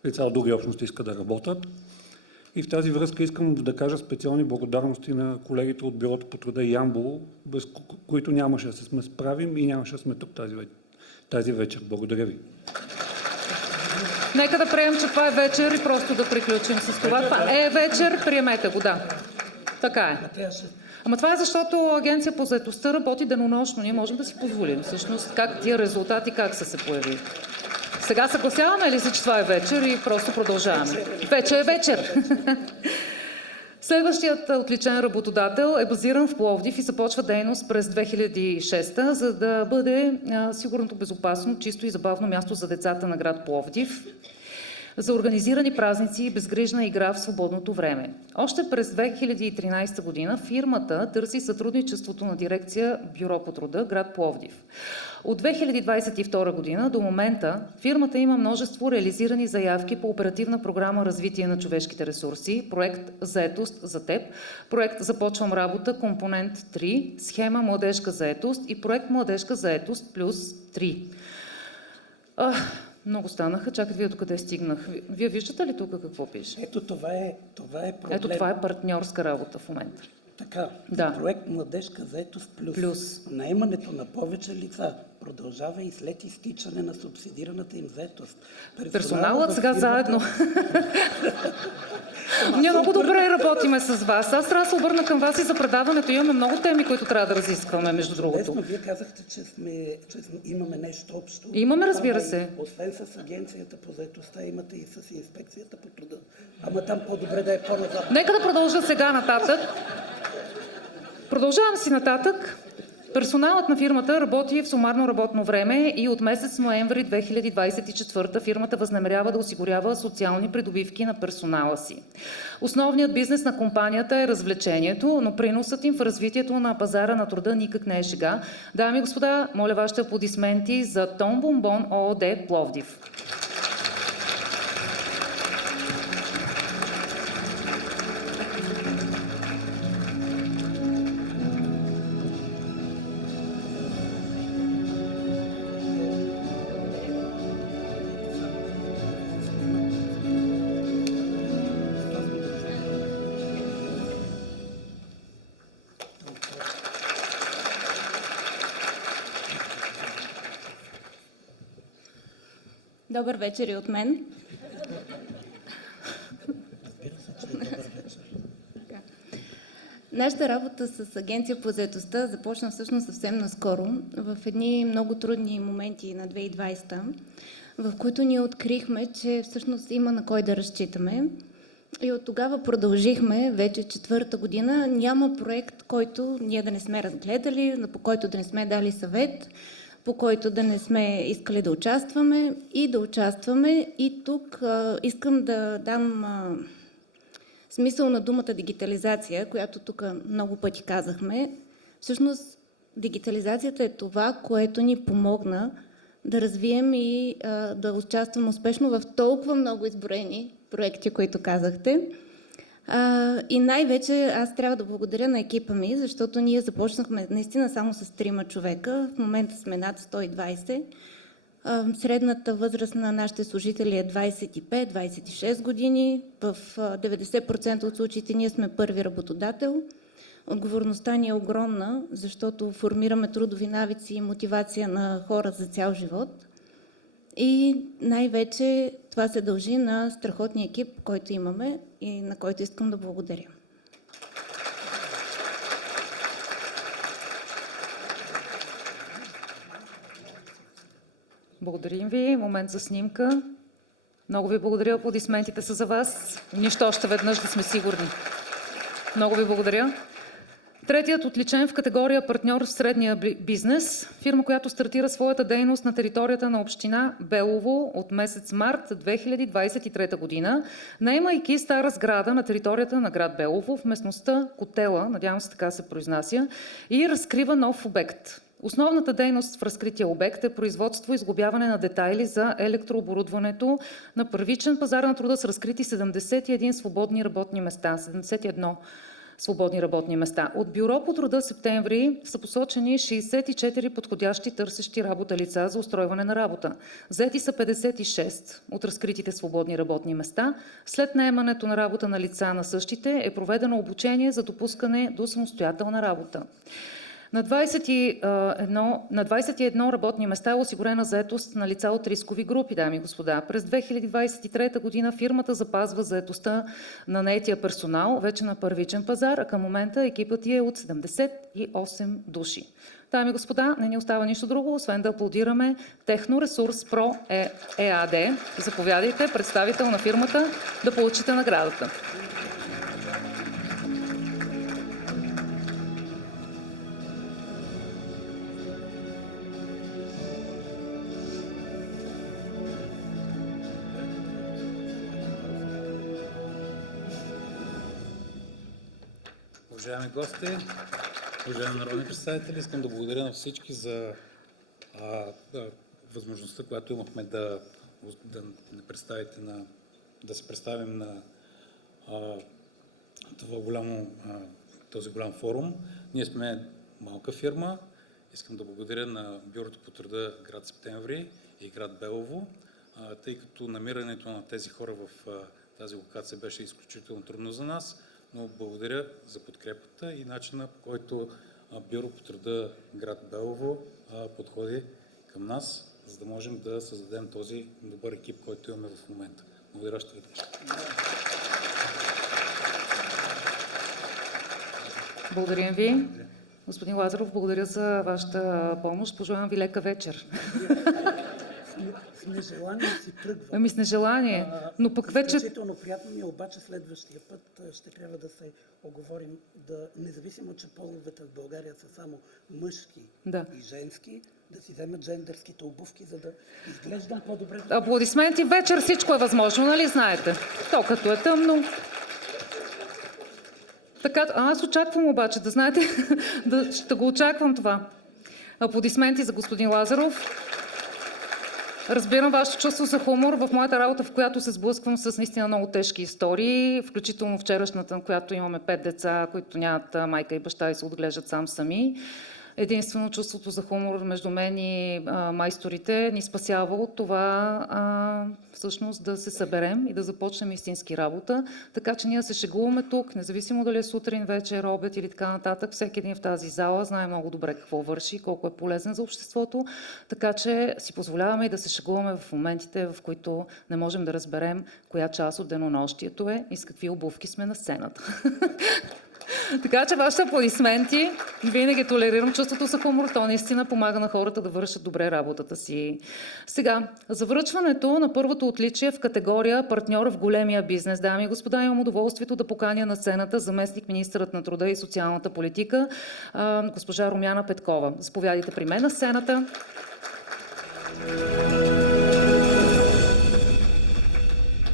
лица от други общности искат да работят. И в тази връзка искам да кажа специални благодарности на колегите от Бюрото по труда Ямбол, без които нямаше да се справим и нямаше да сме тук тази вечер. Благодаря ви. Нека да приемем, че това е вечер и просто да приключим с това. Това е вечер, приемете го, да. Така е. Ама това е защото Агенция по заетостта работи денонощно. Ние можем да си позволим всъщност как тия резултати как са се появили. Сега съгласяваме ли се, че това е вечер и просто продължаваме? Вече е вечер. Следващият отличен работодател е базиран в Пловдив и започва дейност през 2006, за да бъде сигурното, безопасно, чисто и забавно място за децата на град Пловдив, за организирани празници и безгрижна игра в свободното време. Още през 2013 година фирмата търси сътрудничеството на дирекция Бюро по труда, град Пловдив. От 2022 година до момента фирмата има множество реализирани заявки по оперативна програма Развитие на човешките ресурси, проект Заетост за теб, проект Започвам работа, компонент 3, схема Младежка заетост и проект Младежка заетост плюс 3. Много станаха. Чакайте, вие докъде стигнах. Вие виждате ли тук какво пише? Ето това е проблем. Ето това е партньорска работа в момента. Така, Да. проект Младежка заетост плюс. Наемането на повече лица продължава и след изтичане на субсидираната им заетост. Персоналът сега заедно. Ние много добре работиме с вас. Аз трябва да се обърна към вас и за предаването. Имаме много теми, които трябва да разискваме, между другото. Вие казахте, че имаме нещо общо. Имаме, разбира се. Освен с Агенцията по заетостта, имате и с Инспекцията по труда. Ама там по-добре да е по-назад. Нека да продължа сега нататък. Продължавам си нататък. Персоналът на фирмата работи в сумарно работно време и от месец ноември 2024 фирмата възнамерява да осигурява социални придобивки на персонала си. Основният бизнес на компанията е развлечението, но приносът им в развитието на пазара на труда никак не е шега. Дами и господа, моля вашите аплодисменти за Том Бомбон ООД Пловдив. Добър вечер и от мен. Нашата работа с Агенция по заетостта започна всъщност съвсем наскоро, в едни много трудни моменти на 2020, в които ние открихме, че всъщност има на кой да разчитаме. И от тогава продължихме вече 4-та година. Няма проект, който ние да не сме разгледали, по който да не сме дали съвет, по който да не сме искали да участваме и да участваме. И тук искам да дам смисъл на думата дигитализация, която тук много пъти казахме. Всъщност дигитализацията е това, което ни помогна да развием и да участвам успешно в толкова много изброени проекти, които казахте. И най-вече аз трябва да благодаря на екипа ми, защото ние започнахме наистина само с 3 човека. В момента сме над 120. Средната възраст на нашите служители е 25-26 години. В 90% от случаите ние сме първи работодател. Отговорността ни е огромна, защото формираме трудови навици и мотивация на хора за цял живот. И най-вече това се дължи на страхотния екип, който имаме и на който искам да благодаря. Благодарим ви. Момент за снимка. Много ви благодаря. Аплодисментите са за вас. Нищо още веднъж да сме сигурни. Много ви благодаря. Третият отличен в категория партньор в средния бизнес, фирма, която стартира своята дейност на територията на община Белово от месец март 2023 година, наемайки стара сграда на територията на град Белово в местността Котела, надявам се така се произнася, и разкрива нов обект. Основната дейност в разкрития обект е производство и сглобяване на детайли за електрооборудването на първичен пазар на труда с разкрити 71 свободни работни места. 71 свободни работни места. От Бюро по труда септември са посочени 64 подходящи търсещи работа лица за устройване на работа. Заети са 56 от разкритите свободни работни места. След наемането на работа на лица на същите е проведено обучение за допускане до самостоятелна работа. На 21 работни места е осигурена заетост на лица от рискови групи, дами и господа. През 2023 година фирмата запазва заетостта на наетия персонал вече на първичен пазар, а към момента екипът е от 78 души. Дами и господа, не ни остава нищо друго, освен да аплодираме Техноресурс Про ЕАД. Заповядайте, представител на фирмата, да получите наградата. Уважаеми гости, уважаеми народни представители, искам да благодаря на всички за възможността, която имахме да се представим на този голям форум. Ние сме малка фирма. Искам да благодаря на Бюрото по труда град Септември и град Белово, тъй като намирането на тези хора в тази локация беше изключително трудно за нас. Но благодаря за подкрепата и начина, по който Бюро по труда град Белово подходи към нас, за да можем да създадем този добър екип, който имаме в момента. Благодаря още веднъж. Благодарим ви. Господин Лазаров, благодаря за вашата помощ. Пожелавам ви лека вечер. С нежелание си тръгвам. Ами с нежелание, но пък вече... Изключително приятно ми е, обаче следващия път ще трябва да се оговорим, независимо, че половете в България са само мъжки и женски, да си вземат джендърските обувки, за да изглеждам по-добре. Аплодисменти, вечер всичко е възможно, нали знаете? То като е тъмно. Така, аз очаквам обаче, да знаете, ще го очаквам това. Аплодисменти за господин Лазаров. Разбирам вашето чувство за хумор в моята работа, в която се сблъсквам с наистина много тежки истории, включително вчерашната, в която имаме 5 деца, които нямат майка и баща и се отглеждат сами. Единствено чувството за хумор между мен и майсторите ни спасява от това всъщност да се съберем и да започнем истински работа. Така че ние се шегуваме тук, независимо дали е сутрин, вечер, обед или така нататък. Всеки един в тази зала знае много добре какво върши, колко е полезен за обществото. Така че си позволяваме и да се шегуваме в моментите, в които не можем да разберем коя част от денонощието е и с какви обувки сме на сцената. Така че вашите аплодисменти, винаги толерирам чувството за хумор, то наистина помага на хората да вършат добре работата си. Сега, за връчването на първото отличие в категория партньор в големия бизнес, дами и господа, имам удоволствието да поканя на сцената заместник-министърът на труда и социалната политика, госпожа Румяна Петкова. Заповядайте при мен на сцената.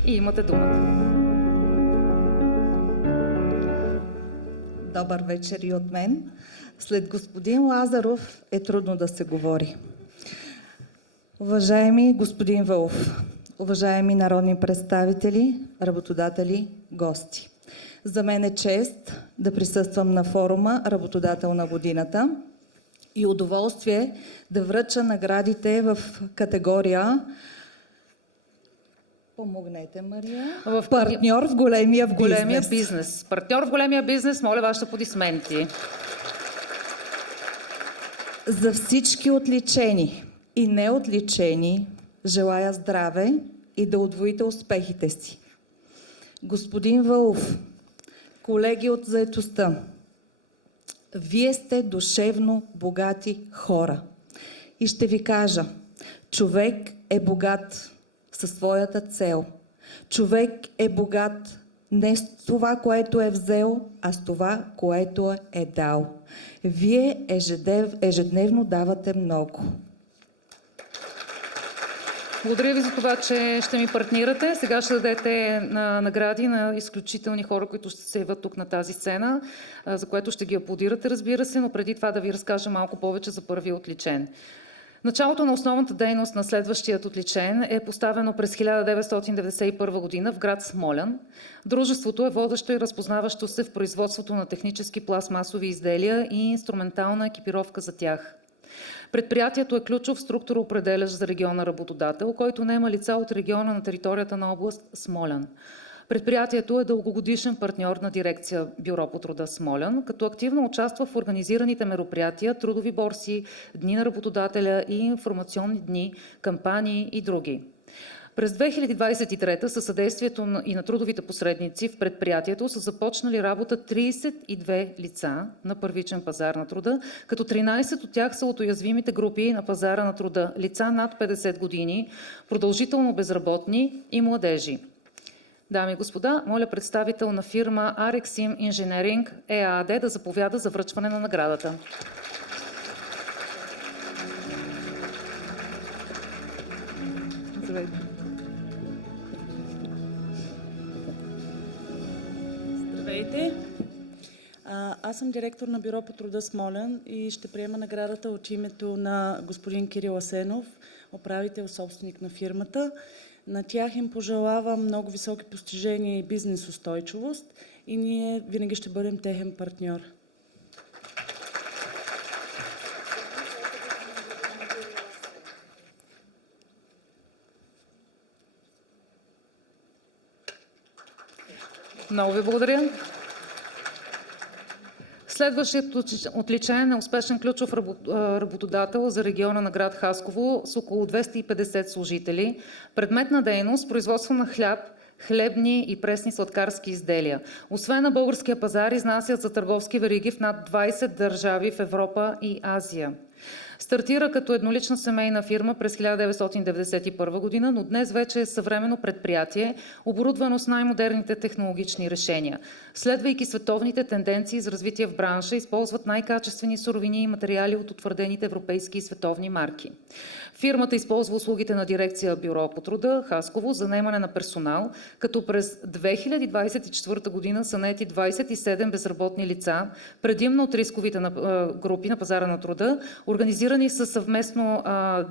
И имате думата. Добър вечер и от мен. След господин Лазаров е трудно да се говори. Уважаеми господин Вълов, уважаеми народни представители, работодатели, гости. За мен е чест да присъствам на форума "Работодател на годината" и удоволствие да връча наградите в категория, помогнете, Мария, партньор в големия бизнес. Партньор в големия бизнес, моля вашите аплодисменти. За всички отличени и неотличени желая здраве и да удвоите успехите си. Господин Вълов, колеги от заетостта, вие сте душевно богати хора. И ще ви кажа, човек е богат със своята цел. Човек е богат не с това, което е взел, а с това, което е дал. Вие ежедневно давате много. Благодаря ви за това, че ще ми партнирате. Сега ще дадете награди на изключителни хора, които ще се явят тук на тази сцена, за което ще ги аплодирате, разбира се, но преди това да ви разкажа малко повече за първия отличен. Началото на основната дейност на следващият отличен е поставено през 1991 година в град Смолян. Дружеството е водещо и разпознаващо се в производството на технически пластмасови изделия и инструментална екипировка за тях. Предприятието е ключов структуроопределящ за региона работодател, който наема лица от региона на територията на област Смолян. Предприятието е дългогодишен партньор на дирекция Бюро по труда Смолян, като активно участва в организираните мероприятия, трудови борси, дни на работодателя и информационни дни, кампании и други. През 2023 със съдействието и на трудовите посредници в предприятието са започнали работа 32 лица на първичен пазар на труда, като 13 от тях са от уязвимите групи на пазара на труда – лица над 50 години, продължително безработни и младежи. Дами и господа, моля представител на фирма Arexim Engineering ЕАД да заповяда за връчване на наградата. Здравейте. Здравейте! Аз съм директор на Бюро по труда Смолян и ще приема наградата от името на господин Кирил Асенов, управител, собственик на фирмата. На тях им пожелавам много високи постижения и бизнес устойчивост и ние винаги ще бъдем техен партньор. Много ви благодаря. Следващият отличен е успешен ключов работодател за региона на град Хасково с около 250 служители. Предмет на дейност – производство на хляб, хлебни и пресни сладкарски изделия. Освен на българския пазар, изнасят за търговски вериги в над 20 държави в Европа и Азия. Стартира като еднолична семейна фирма през 1991 година, но днес вече е съвременно предприятие, оборудвано с най-модерните технологични решения. Следвайки световните тенденции за развитие в бранша, използват най-качествени суровини и материали от утвърдените европейски и световни марки. Фирмата използва услугите на дирекция Бюро по труда Хасково за наемане на персонал, като през 2024 година са наети 27 безработни лица, предимно от рисковите групи на пазара на труда, организирани със съвместно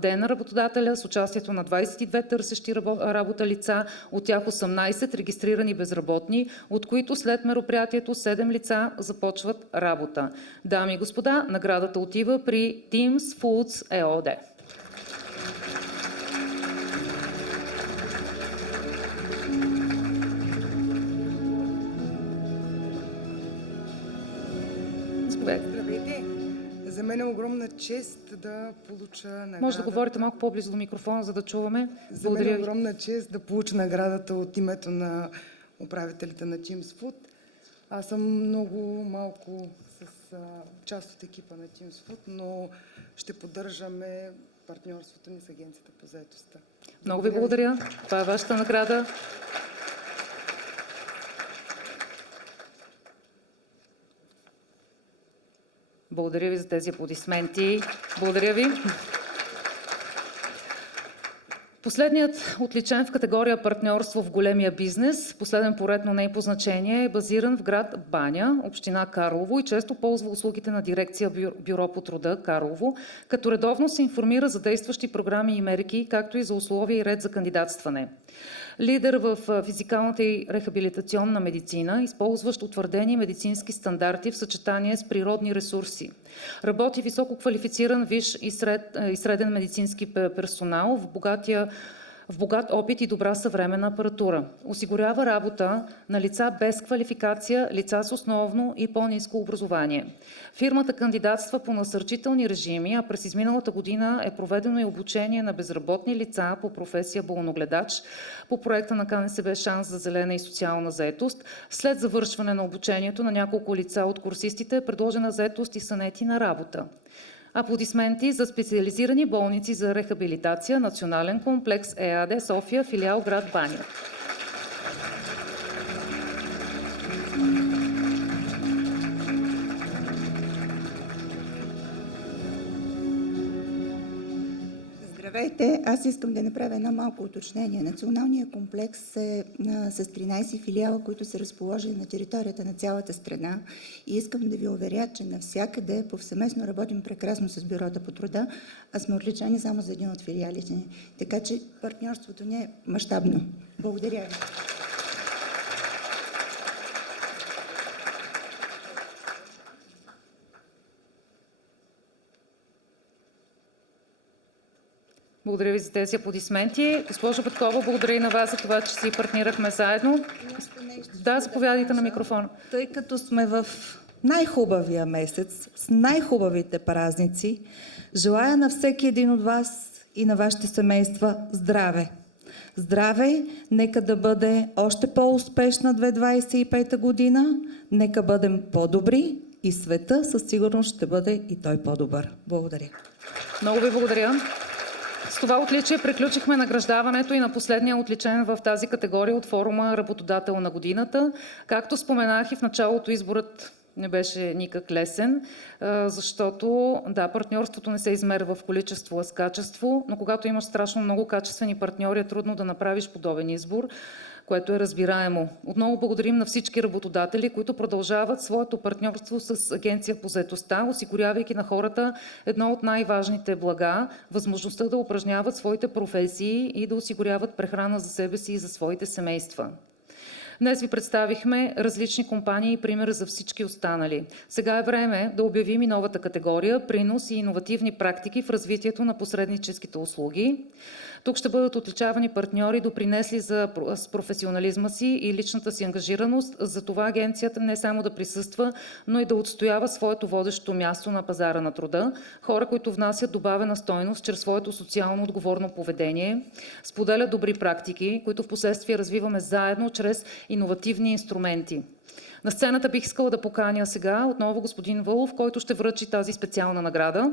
ден на работодателя с участието на 22 търсещи работа лица, от тях 18 регистрирани безработни, от които след мероприятието 7 лица започват работа. Дами и господа, наградата отива при Teams Foods ЕОД. Здравейте! За мен е огромна чест да получа наградата. Може да говорите малко по-близо до микрофона, за да чуваме. За мен е огромна чест да получа наградата от името на управителите на Teams Food. Аз съм много малко с част от екипа на TeamSfood, но ще поддържаме партньорството ни с Агенцията по заетостта. Много ви благодаря. Това е вашата награда. Благодаря ви за тези аплодисменти. Благодаря ви. Последният отличен в категория партньорство в големия бизнес, последен поред, но не и по значение, е базиран в град Баня, община Карлово и често ползва услугите на дирекция Бюро по труда Карлово, като редовно се информира за действащи програми и мерки, както и за условия и ред за кандидатстване. Лидер в физикалната и рехабилитационна медицина, използващ утвърдени медицински стандарти в съчетание с природни ресурси. Работи високо квалифициран висш и среден медицински персонал в богат опит и добра съвременна апаратура. Осигурява работа на лица без квалификация, лица с основно и по-ниско образование. Фирмата кандидатства по насърчителни режими, а през изминалата година е проведено и обучение на безработни лица по професия болногледач по проекта на КНСБ "Шанс за зелена и социална заетост". След завършване на обучението на няколко лица от курсистите е предложена заетост и са наети на работа. Аплодисменти за специализирани болници за рехабилитация Национален комплекс ЕАД София, филиал град Баня. Здравейте, аз искам да направя едно малко уточнение. Националният комплекс е с 13 филиала, които са разположени на територията на цялата страна и искам да ви уверя, че навсякъде повсеместно работим прекрасно с Бюрото по труда, а сме отличени само за един от филиалите ни. Така че партньорството ни е мащабно. Благодаря ви. Благодаря ви за тези аплодисменти. Госпожо Петкова, благодаря и на вас за това, че си партнирахме заедно. Да, заповядайте на микрофона. Тъй като сме в най-хубавия месец, с най-хубавите празници, желая на всеки един от вас и на вашите семейства здраве. Здраве, нека да бъде още по-успешна 2025 година, нека бъдем по-добри и света със сигурност ще бъде и той по-добър. Благодаря. Много ви благодаря. С това отличие приключихме награждаването и на последния отличен в тази категория от форума "Работодател на годината". Както споменах и в началото, изборът не беше никак лесен, защото партньорството не се измерва в количество, а с качество, но когато имаш страшно много качествени партньори, е трудно да направиш подобен избор, което е разбираемо. Отново благодарим на всички работодатели, които продължават своето партньорство с Агенция по заетостта, осигурявайки на хората едно от най-важните блага – възможността да упражняват своите професии и да осигуряват прехрана за себе си и за своите семейства. Днес ви представихме различни компании и пример за всички останали. Сега е време да обявим и новата категория "Принос и иновативни практики в развитието на посредническите услуги". Тук ще бъдат отличавани партньори, допринесли с професионализма си и личната си ангажираност. За това агенцията не само да присъства, но и да отстоява своето водещо място на пазара на труда. Хора, които внасят добавена стойност чрез своето социално отговорно поведение, споделят добри практики, които в последствие развиваме заедно чрез иновативни инструменти. На сцената бих искала да поканя сега отново господин Вълов, който ще връчи тази специална награда.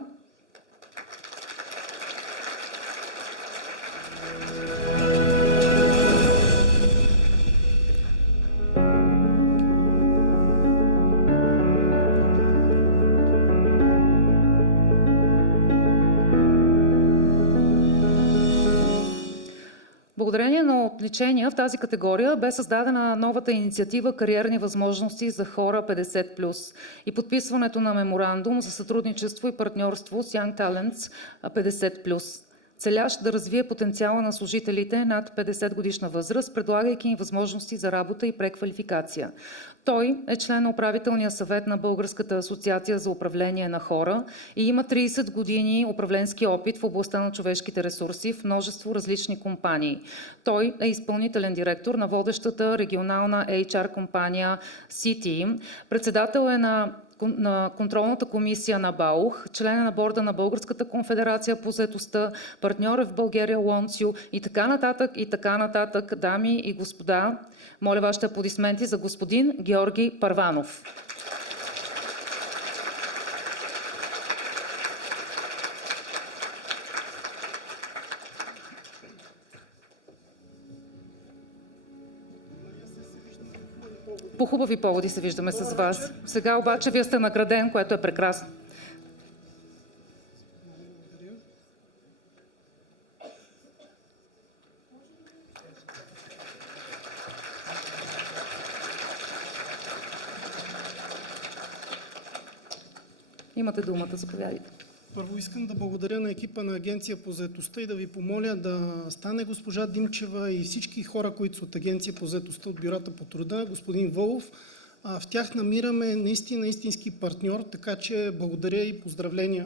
Благодарение на отличения в тази категория бе създадена новата инициатива "Кариерни възможности за хора 50+" и подписването на меморандум за сътрудничество и партньорство с Young Talents 50+, целящ да развие потенциала на служителите над 50 годишна възраст, предлагайки им възможности за работа и преквалификация. Той е член на управителния съвет на Българската асоциация за управление на хора и има 30 години управленски опит в областта на човешките ресурси в множество различни компании. Той е изпълнителен директор на водещата регионална HR компания C-Team, председател е на на контролната комисия на БАУХ, член е на борда на Българската конфедерация по заетостта, партньор е в България Лонцио и така нататък, дами и господа. Моля вашите аплодисменти за господин Георги Първанов. По хубави поводи се виждаме с вас. Сега обаче вие сте награден, което е прекрасно. Имате думата, заповядайте. Първо искам да благодаря на екипа на Агенция по заетостта и да ви помоля да стане госпожа Димчева и всички хора, които са от Агенция по заетостта от Бюрата по труда, господин Вълов. В тях намираме наистина истински партньор, така че благодаря и поздравления.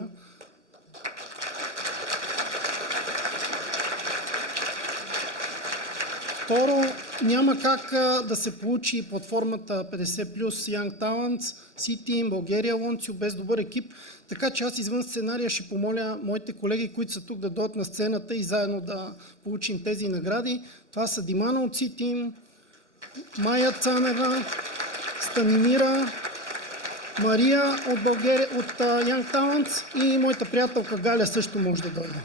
Второ, няма как да се получи платформата 50+ Young Talents, C-Team, България Лонцио без добър екип. Така че аз извън сценария ще помоля моите колеги, които са тук, да дойдат на сцената и заедно да получим тези награди. Това са Димана от C-Team, Майя Цанева, Станимира, Мария от България, от Young Talents и моята приятелка Галя също може да дойде.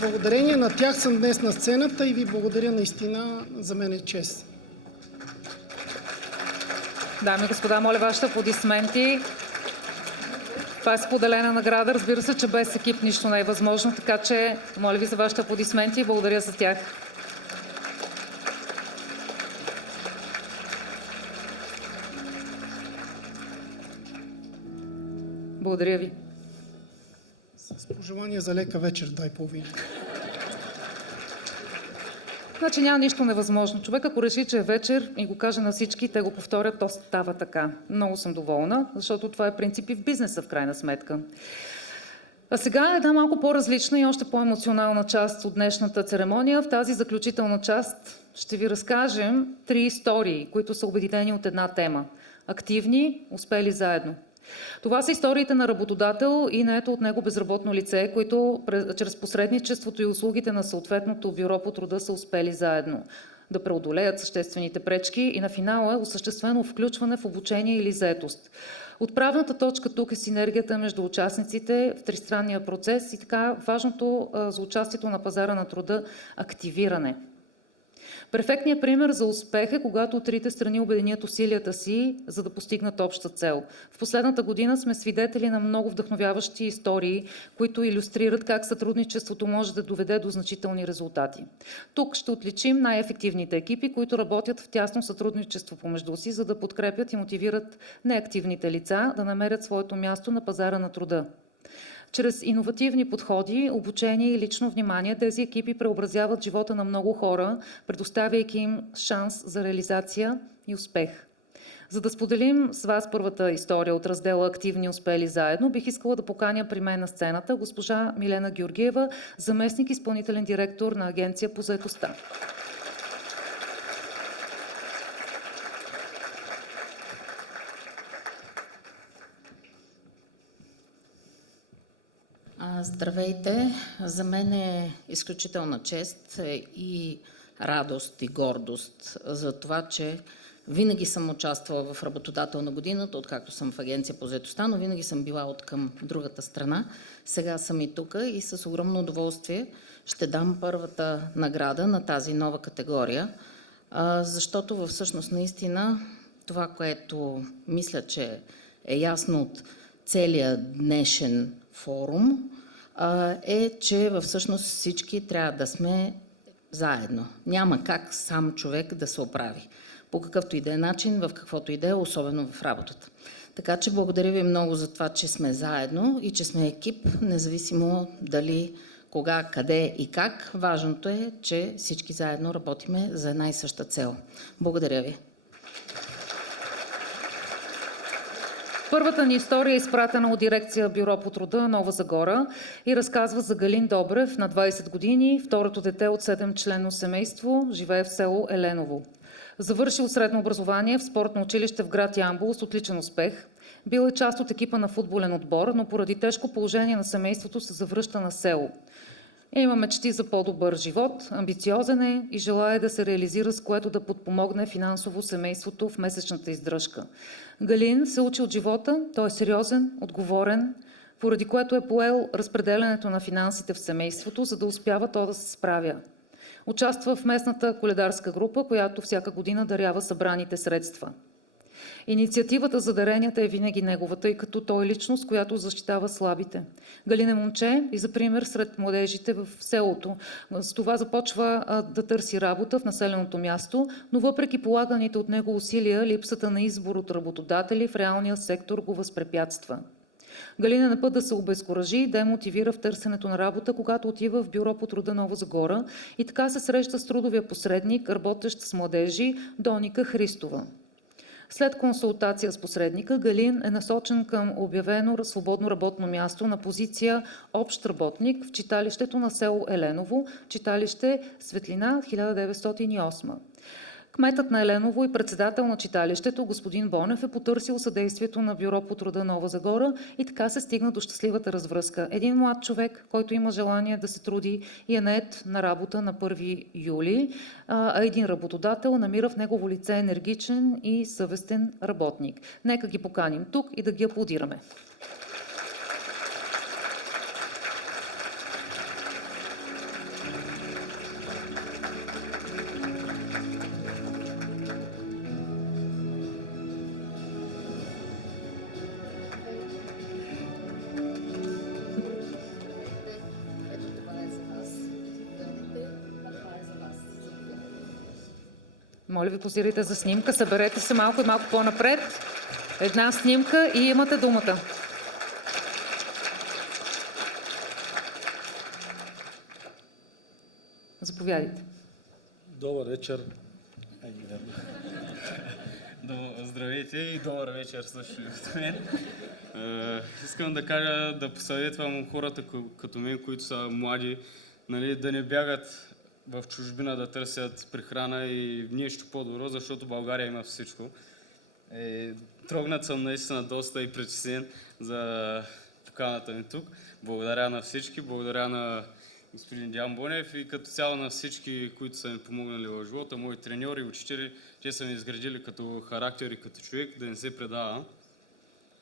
Благодарение на тях съм днес на сцената и ви благодаря наистина, за мен е чест. Дами и господа, моля вашите аплодисменти. Това е споделена награда. Разбира се, че без екип нищо не е възможно, така че моля ви за вашите аплодисменти и благодаря за тях. Благодаря ви. С пожелание за лека вечер, дай половина. Значи няма нищо невъзможно. Човек, ако реши, че е вечер и го каже на всички, те го повторят, то става така. Много съм доволна, защото това е принцип и в бизнеса, в крайна сметка. А сега е една малко по-различна и още по-емоционална част от днешната церемония. В тази заключителна част ще ви разкажем 3 истории, които са обединени от една тема. Активни, успели заедно. Това са историите на работодател и наето от него безработно лице, които чрез посредничеството и услугите на съответното бюро по труда са успели заедно да преодолеят съществените пречки и на финала е осъществено включване в обучение или заетост. Отправната точка тук е синергията между участниците в тристранния процес и така важното за участието на пазара на труда – активиране. Перфектният пример за успех е, когато трите страни обединят усилията си, за да постигнат обща цел. В последната година сме свидетели на много вдъхновяващи истории, които илюстрират как сътрудничеството може да доведе до значителни резултати. Тук ще отличим най-ефективните екипи, които работят в тясно сътрудничество помежду си, за да подкрепят и мотивират неактивните лица да намерят своето място на пазара на труда. Чрез иновативни подходи, обучение и лично внимание тези екипи преобразяват живота на много хора, предоставяйки им шанс за реализация и успех. За да споделим с вас първата история от раздела «Активни успели заедно», бих искала да поканя при мен на сцената госпожа Милена Георгиева, заместник изпълнителен директор на Агенция по заетостта. Здравейте! За мен е изключителна чест и радост и гордост за това, че винаги съм участвала в работодател на годината, откакто съм в Агенция по заетостта, но винаги съм била от към другата страна. Сега съм и тук и с огромно удоволствие ще дам първата награда на тази нова категория, защото всъщност наистина това, което мисля, че е ясно от целия днешен форум, е, че всъщност всички трябва да сме заедно. Няма как сам човек да се оправи. По какъвто и да е начин, в каквото и да е, особено в работата. Така че благодаря ви много за това, че сме заедно и че сме екип, независимо дали, кога, къде и как. Важното е, че всички заедно работиме за една и съща цел. Благодаря ви. Първата ни история е изпратена от дирекция Бюро по труда Нова Загора и разказва за Галин Добрев на 20 години, второто дете от 7-членно семейство, живее в село Еленово. Завършил средно образование в спортно училище в град Ямбол с отличен успех. Бил е част от екипа на футболен отбор, но поради тежко положение на семейството се завръща на село. Има мечти за по-добър живот, амбициозен е и желае да се реализира, с което да подпомогне финансово семейството в месечната издръжка. Галин се учи от живота, той е сериозен, отговорен, поради което е поел разпределянето на финансите в семейството, за да успява то да се справя. Участва в местната коледарска група, която всяка година дарява събраните средства. Инициативата за даренията е винаги негова, тъй като той е личност, която защитава слабите. Галин е момче и за пример сред младежите в селото. С това започва да търси работа в населеното място, но въпреки полаганите от него усилия, липсата на избор от работодатели в реалния сектор го възпрепятства. Галин е на път да се обезкуражи и демотивира в търсенето на работа, когато отива в бюро по труда Нова Загора и така се среща с трудовия посредник, работещ с младежи, Доника Христова. След консултация с посредника, Галин е насочен към обявено свободно работно място на позиция общ работник в читалището на село Еленово, читалище Светлина 1908. Кметът на Еленово и председател на читалището, господин Бонев, е потърсил съдействието на бюро по труда Нова Загора и така се стигна до щастливата развръзка. Един млад човек, който има желание да се труди и е нает на работа на 1 юли, а един работодател намира в негово лице енергичен и съвестен работник. Нека ги поканим тук и да ги аплодираме. Моля ви, позирайте за снимка, съберете се малко и малко по-напред. Една снимка и имате думата. Заповядайте. Добър вечер. Здравейте и добър вечер също от мен. Искам да кажа, да посъветвам хората като мен, които са млади, нали, да не бягат в чужбина да търсят прехрана и нещо по-добро, защото България има всичко. Трогнат съм наистина доста и притеснен за поканата ми тук. Благодаря на всички, благодаря на господин Диан Бонев и като цяло на всички, които са ми помогнали в живота, мои треньори, учители, те са ми изградили като характер и като човек, да не се предавам.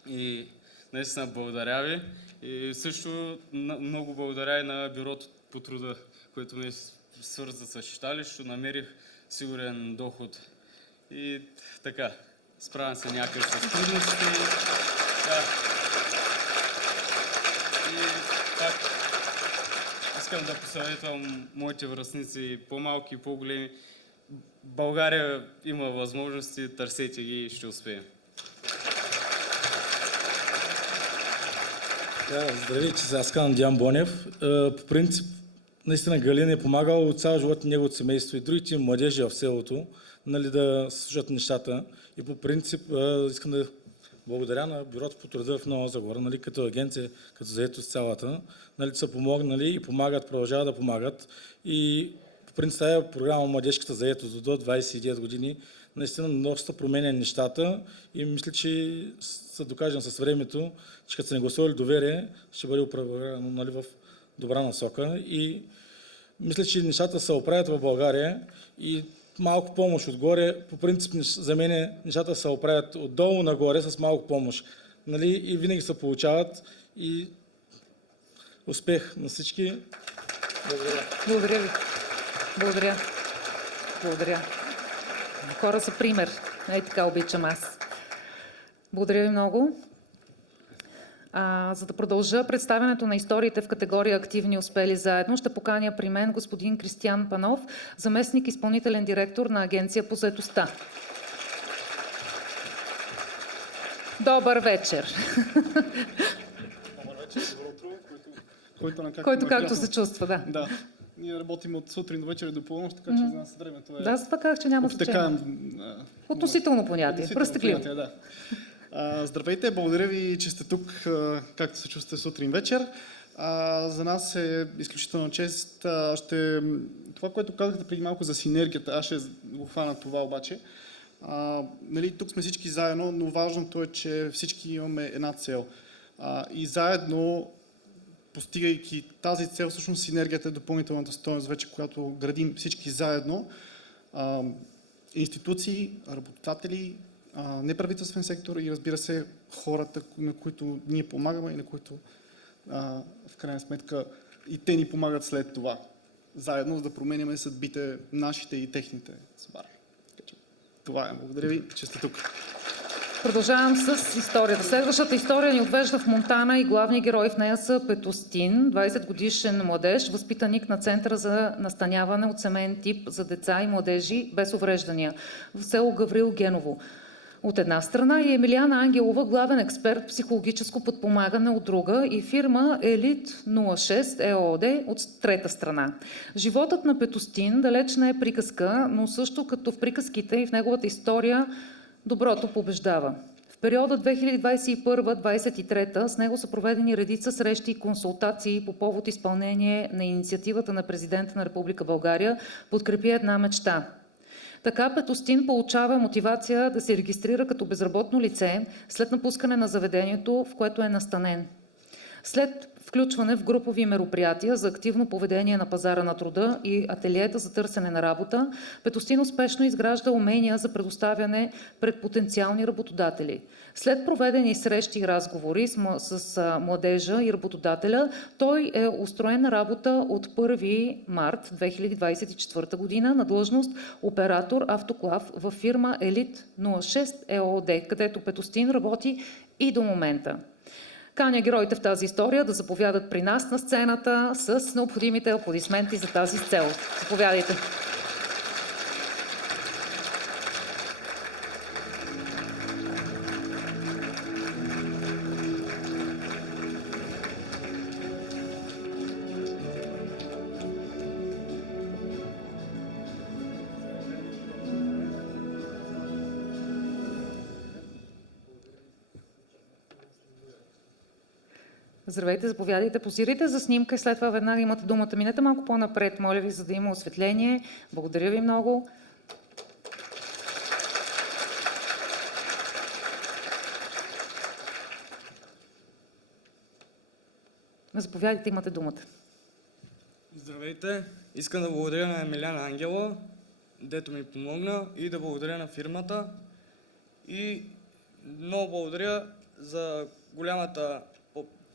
И наистина благодаря ви. И също много благодаря и на бюрото по труда, което ме свърза с читалището, намерих сигурен доход. И така, справям се някакъв с трудности. Да. И пак искам да посъветвам моите връстници, по-малки и по-големи. България има възможности, търсете ги и ще успеем. Здравейте, аз казвам Диан Бонев. По принцип, наистина Галин е помагал цял живот неговото семейство и другите младежи в селото, нали, да се служат нещата. И по принцип искам да благодаря на Бюрото по труда в Нова Загора, нали, като агенция, като заетост цялата, нали, са помогнали и помагат, продължават да помагат. И по принцип тази програма Младежката заетост до 29 години наистина доста променя нещата и мисля, че се докажем с времето, че като са ни гласували доверие, ще бъде управлявано, нали, в добра насока. И мисля, че нещата се оправят в България и малко помощ отгоре. По принцип за мен нещата се оправят отдолу нагоре с малко помощ. Нали? И винаги се получават и успех на всички. Благодаря. Благодаря ви. Благодаря. Благодаря. Хора са пример. Ей така обичам аз. Благодаря ви много. За да продължа представянето на историите в категория активни успели заедно, ще поканя при мен господин Кристиян Панов, заместник изпълнителен директор на Агенция по заетостта. Добър вечер! Добър вечер, добро утро, който както се чувства, да. Да. Ние работим от сутрин до вечер и до полунощ, така че за нас времето е... Да, за това казах, че няма значение. Относително понятие. Пръстекливо. Здравейте, благодаря ви, че сте тук, както се чувствате сутрин вечер. За нас е изключително чест. Това, което казахте преди малко за синергията, аз ще го хвана това обаче. Нали, тук сме всички заедно, но важното е, че всички имаме една цел. И заедно, постигайки тази цел, всъщност синергията е допълнителната стойност вече, която градим всички заедно. Институции, работодатели, неправителствен сектор и разбира се хората, на които ние помагаме и на които в крайна сметка и те ни помагат след това. Заедно, за да променяме съдбите нашите и техните събари. Това е. Благодаря ви, че сте тук. Продължавам с историята. Следващата история ни отвежда в Монтана и главният герой в нея са Петостин, 20-годишен младеж, възпитаник на Центъра за настаняване от семейен тип за деца и младежи без увреждания в село Гаврил Геново. От една страна и Емилиана Ангелова, главен експерт психологическо подпомагане от друга и фирма Елит 06 ЕООД от трета страна. Животът на Петостин далеч не е приказка, но също като в приказките и в неговата история доброто побеждава. В периода 2021-2023 с него са проведени редица срещи и консултации по повод изпълнение на инициативата на президента на Република България "Подкрепи една мечта". Така Петостин получава мотивация да се регистрира като безработно лице след напускане на заведението, в което е настанен. След включване в групови мероприятия за активно поведение на пазара на труда и ателиета за търсене на работа, Петостин успешно изгражда умения за предоставяне пред потенциални работодатели. След проведени срещи и разговори с младежа и работодателя, той е устроен на работа от 1 март 2024 година на длъжност оператор автоклав във фирма Елит 06 ЕООД, където Петостин работи и до момента. Каня героите в тази история да заповядат при нас на сцената с необходимите аплодисменти за тази цел. Заповядайте. Здравейте, заповядайте, позирайте за снимка и след това веднага имате думата. Минете малко по-напред, моля ви, за да има осветление. Благодаря ви много. Заповядайте, имате думата. Здравейте! Искам да благодаря на Емилиана Ангела, дето ми помогна, и да благодаря на фирмата. И много благодаря за голямата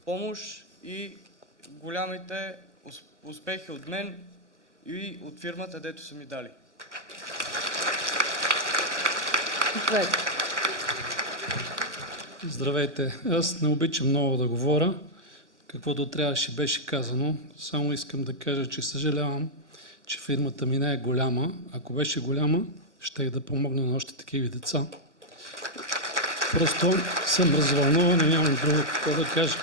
помощ и голямите успехи от мен и от фирмата, дето са ми дали. Здравейте! Аз не обичам много да говоря. Каквото трябваше беше казано. Само искам да кажа, че съжалявам, че фирмата ми не е голяма. Ако беше голяма, щех да помогна на още такива деца. Просто съм развълнуван и нямам друго какво да кажа.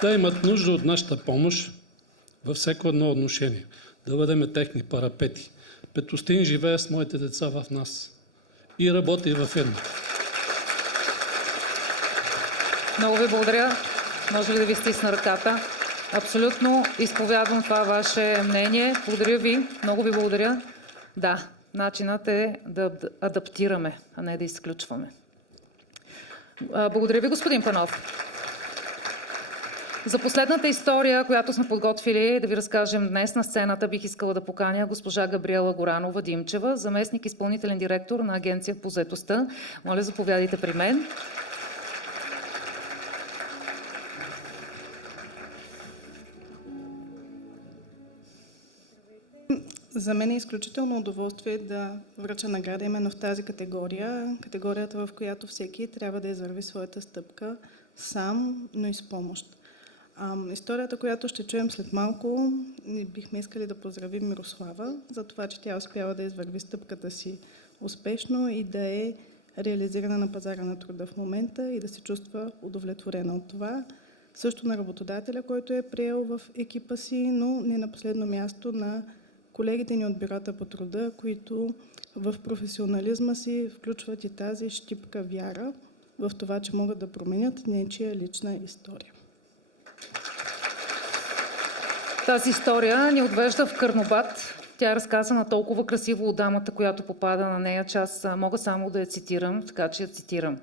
Те имат нужда от нашата помощ във всяко едно отношение. Да бъдем техни парапети. Петостин живее с моите деца в нас и работи във фирма. Много ви благодаря. Може ли да ви стисна ръката? Абсолютно изповядвам това ваше мнение. Благодаря ви. Много ви благодаря. Да, начинът е да адаптираме, а не да изключваме. Благодаря ви, господин Панов. За последната история, която сме подготвили да ви разкажем днес на сцената, бих искала да поканя госпожа Габриела Горанова-Димчева, заместник изпълнителен директор на Агенция по заетостта. Моля, заповядайте при мен. За мен е изключително удоволствие да връча награда именно в тази категория. Категорията, в която всеки трябва да извърви своята стъпка сам, но и с помощ. Историята, която ще чуем след малко, бихме искали да поздравим Мирослава за това, че тя успява да извърви стъпката си успешно и да е реализирана на пазара на труда в момента и да се чувства удовлетворена от това. Също на работодателя, който е приел в екипа си, но не на последно място на колегите ни от бюрата по труда, които в професионализма си включват и тази щипка вяра в това, че могат да променят нечия лична история. Тази история ни отвежда в Карнобат. Тя е разказана толкова красиво от дамата, която попада на нея, че аз мога само да я цитирам, така че я цитирам.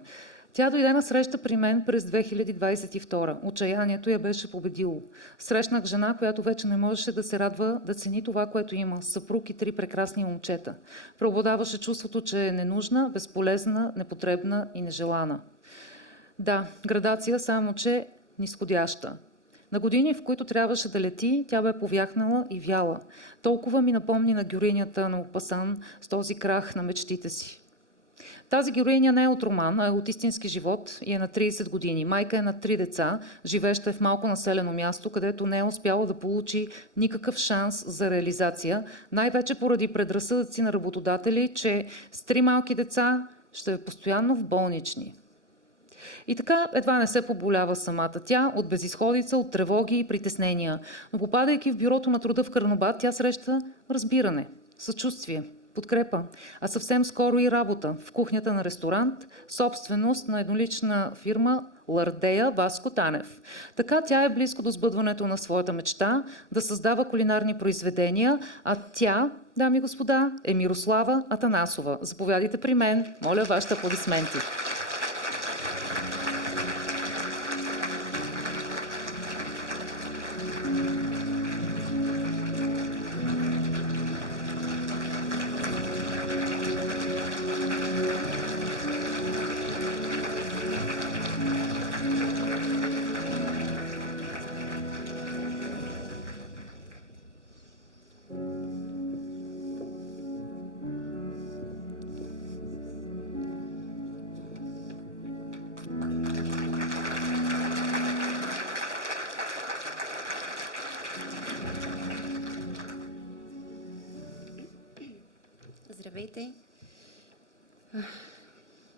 Тя дойде на среща при мен през 2022. Отчаянието я беше победило. Срещнах жена, която вече не можеше да се радва да цени това, което има. Съпруг и 3 прекрасни момчета. Преобладаваше чувството, че е ненужна, безполезна, непотребна и нежелана. Да, градация, само че нисходяща. На години, в които трябваше да лети, тя бе повяхнала и вяла. Толкова ми напомни на героинята на Мопасан с този крах на мечтите си. Тази героиня не е от роман, а е от истински живот и е на 30 години. Майка е на 3 деца, живеща е в малко населено място, където не е успяла да получи никакъв шанс за реализация, най-вече поради предразсъдъци на работодатели, че с 3 малки деца ще е постоянно в болнични. И така едва не се поболява самата тя от безизходица, от тревоги и притеснения. Но попадайки в бюрото на труда в Карнобат, тя среща разбиране, съчувствие, подкрепа, а съвсем скоро и работа в кухнята на ресторант, собственост на еднолична фирма Лърдея Васко Танев. Така тя е близко до сбъдването на своята мечта да създава кулинарни произведения, а тя, дами и господа, е Мирослава Атанасова. Заповядайте при мен, моля вашите аплодисменти. Здравейте!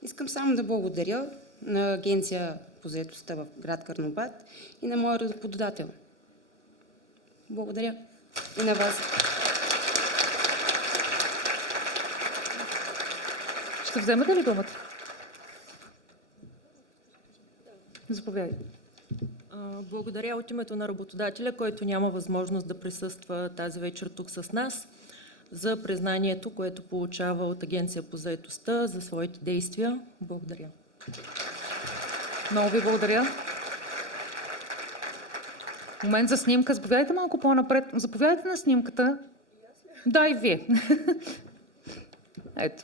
Искам само да благодаря на Агенция по заетостта в град Карнобат и на моя работодател. Благодаря и на вас. Ще вземете ли думата? Заповядайте. Благодаря от името на работодателя, който няма възможност да присъства тази вечер тук с нас, за признанието, което получава от Агенция по заетостта за своите действия. Благодаря. Много ви благодаря. Момент за снимка. Заповядайте малко по-напред. Заповядайте на снимката. Да, и вие. Ето.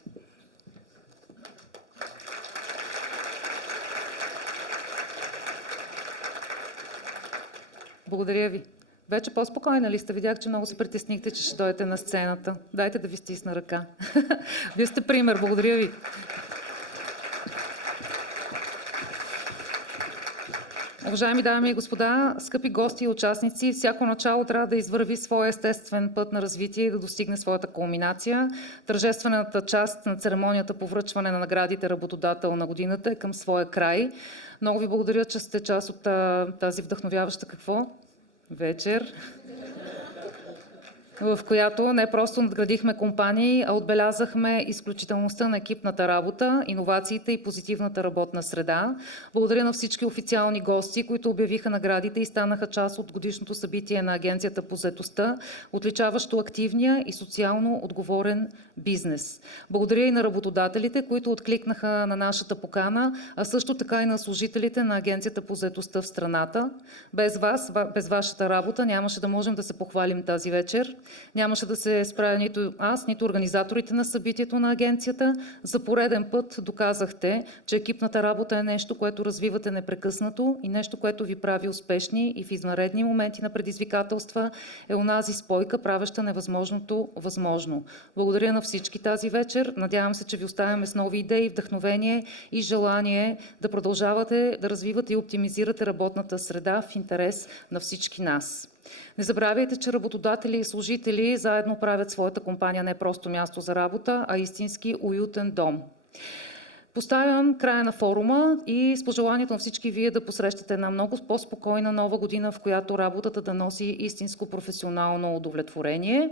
Благодаря ви. Вече по-спокойна ли сте? Видях, че много се притеснихте, че ще дойдете на сцената. Дайте да ви стисна ръка. Вие сте пример. Благодаря ви. Уважаеми дами и господа, скъпи гости и участници, всяко начало трябва да извърви своя естествен път на развитие и да достигне своята кулминация. Тържествената част на церемонията по връчване на наградите работодател на годината е към своя край. Много ви благодаря, че сте част от тази вдъхновяваща вечер, в която не просто надградихме компании, а отбелязахме изключителността на екипната работа, иновациите и позитивната работна среда. Благодаря на всички официални гости, които обявиха наградите и станаха част от годишното събитие на Агенцията по заетостта, отличаващо активния и социално отговорен бизнес. Благодаря и на работодателите, които откликнаха на нашата покана, а също така и на служителите на Агенцията по заетостта в страната. Без вас, без вашата работа нямаше да можем да се похвалим тази вечер. Нямаше да се справя нито аз, нито организаторите на събитието на агенцията. За пореден път доказахте, че екипната работа е нещо, което развивате непрекъснато и нещо, което ви прави успешни и в извънредни моменти на предизвикателства е онази спойка, правеща невъзможното възможно. Благодаря на всички тази вечер. Надявам се, че ви оставяме с нови идеи, вдъхновение и желание да продължавате да развивате и оптимизирате работната среда в интерес на всички нас. Не забравяйте, че работодатели и служители заедно правят своята компания не просто място за работа, а истински уютен дом. Поставям края на форума и с пожеланието на всички вие да посрещате една много по-спокойна нова година, в която работата да носи истинско професионално удовлетворение.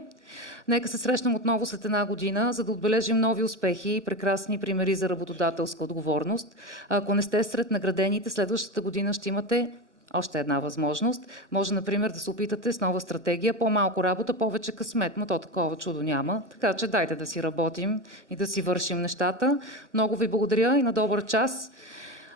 Нека се срещнем отново след една година, за да отбележим нови успехи и прекрасни примери за работодателска отговорност. А ако не сте сред наградените, следващата година ще имате Още една възможност. Може, например, да се опитате с нова стратегия, по-малко работа, повече късмет, но то такова чудо няма. Така че дайте да си работим и да си вършим нещата. Много ви благодаря и на добър час.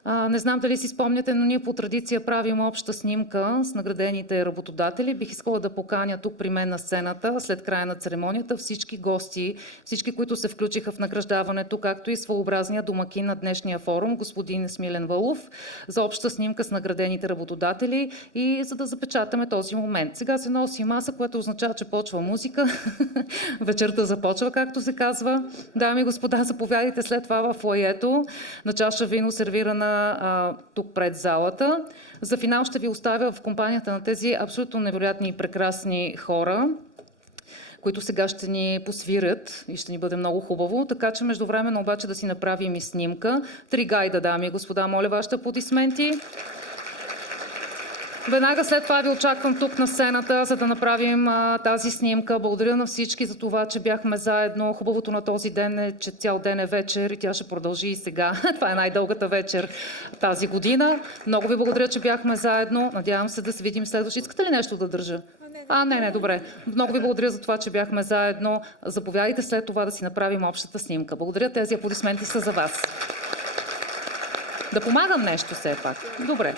Не знам дали си спомняте, но ние по традиция правим обща снимка с наградените работодатели. Бих искала да поканя тук при мен на сцената, след края на церемонията, всички гости, всички, които се включиха в награждаването, както и своеобразния домакин на днешния форум, господин Смилен Вълов, за обща снимка с наградените работодатели и за да запечатаме този момент. Сега се носи маса, което означава, че почва музика. Вечерта започва, както се казва. Дами и господа, заповядайте след това в фоайето на чаша вино, сервирана тук пред залата. За финал ще ви оставя в компанията на тези абсолютно невероятни и прекрасни хора, които сега ще ни посвирят и ще ни бъде много хубаво. Така че междувременно обаче да си направим и снимка. 3 гайда, дами и господа, моля вашите аплодисменти. Веднага след това ви очаквам тук на сцената, за да направим тази снимка. Благодаря на всички за това, че бяхме заедно. Хубавото на този ден е, че цял ден е вечер и тя ще продължи и сега. Това е най-дългата вечер тази година. Много ви благодаря, че бяхме заедно. Надявам се да се видим следващи. Искате ли нещо да държа? Не, добре. Много ви благодаря за това, че бяхме заедно. Заповядайте след това да си направим общата снимка. Благодаря, тези аплодисменти са за вас. Да помагам нещо все пак. Добре.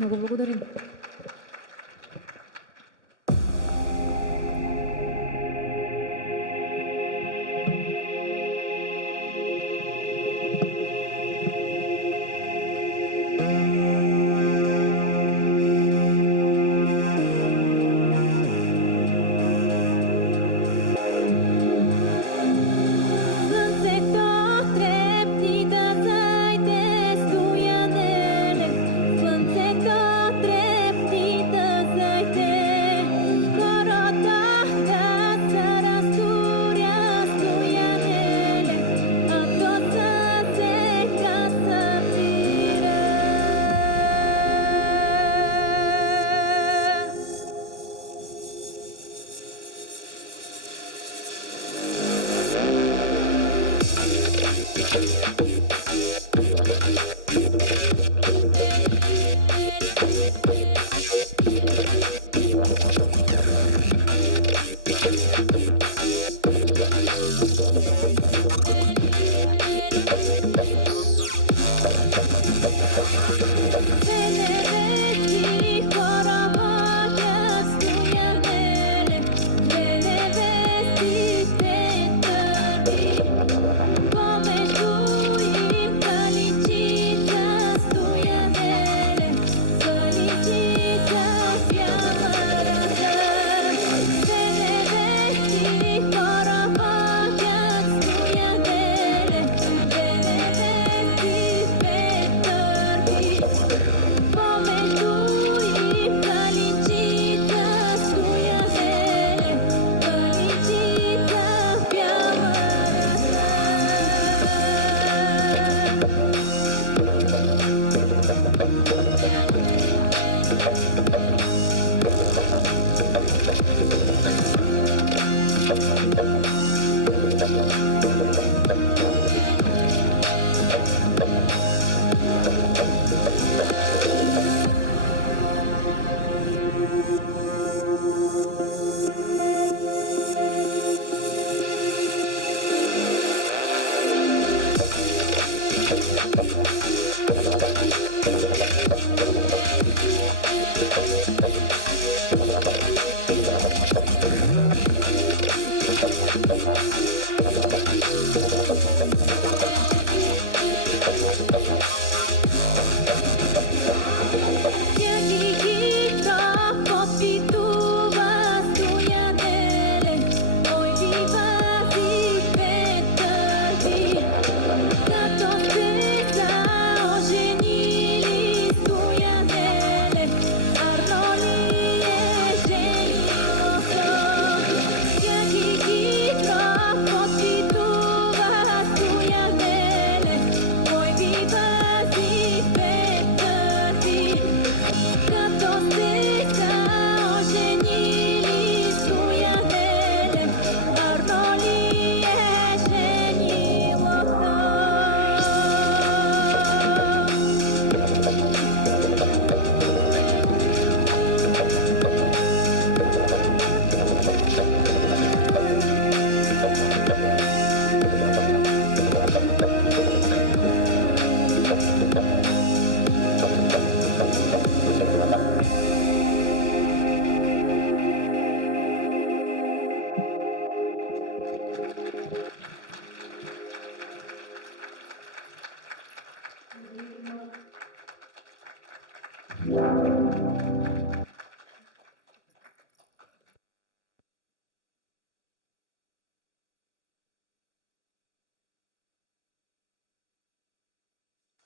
Много благодарим. Thank you.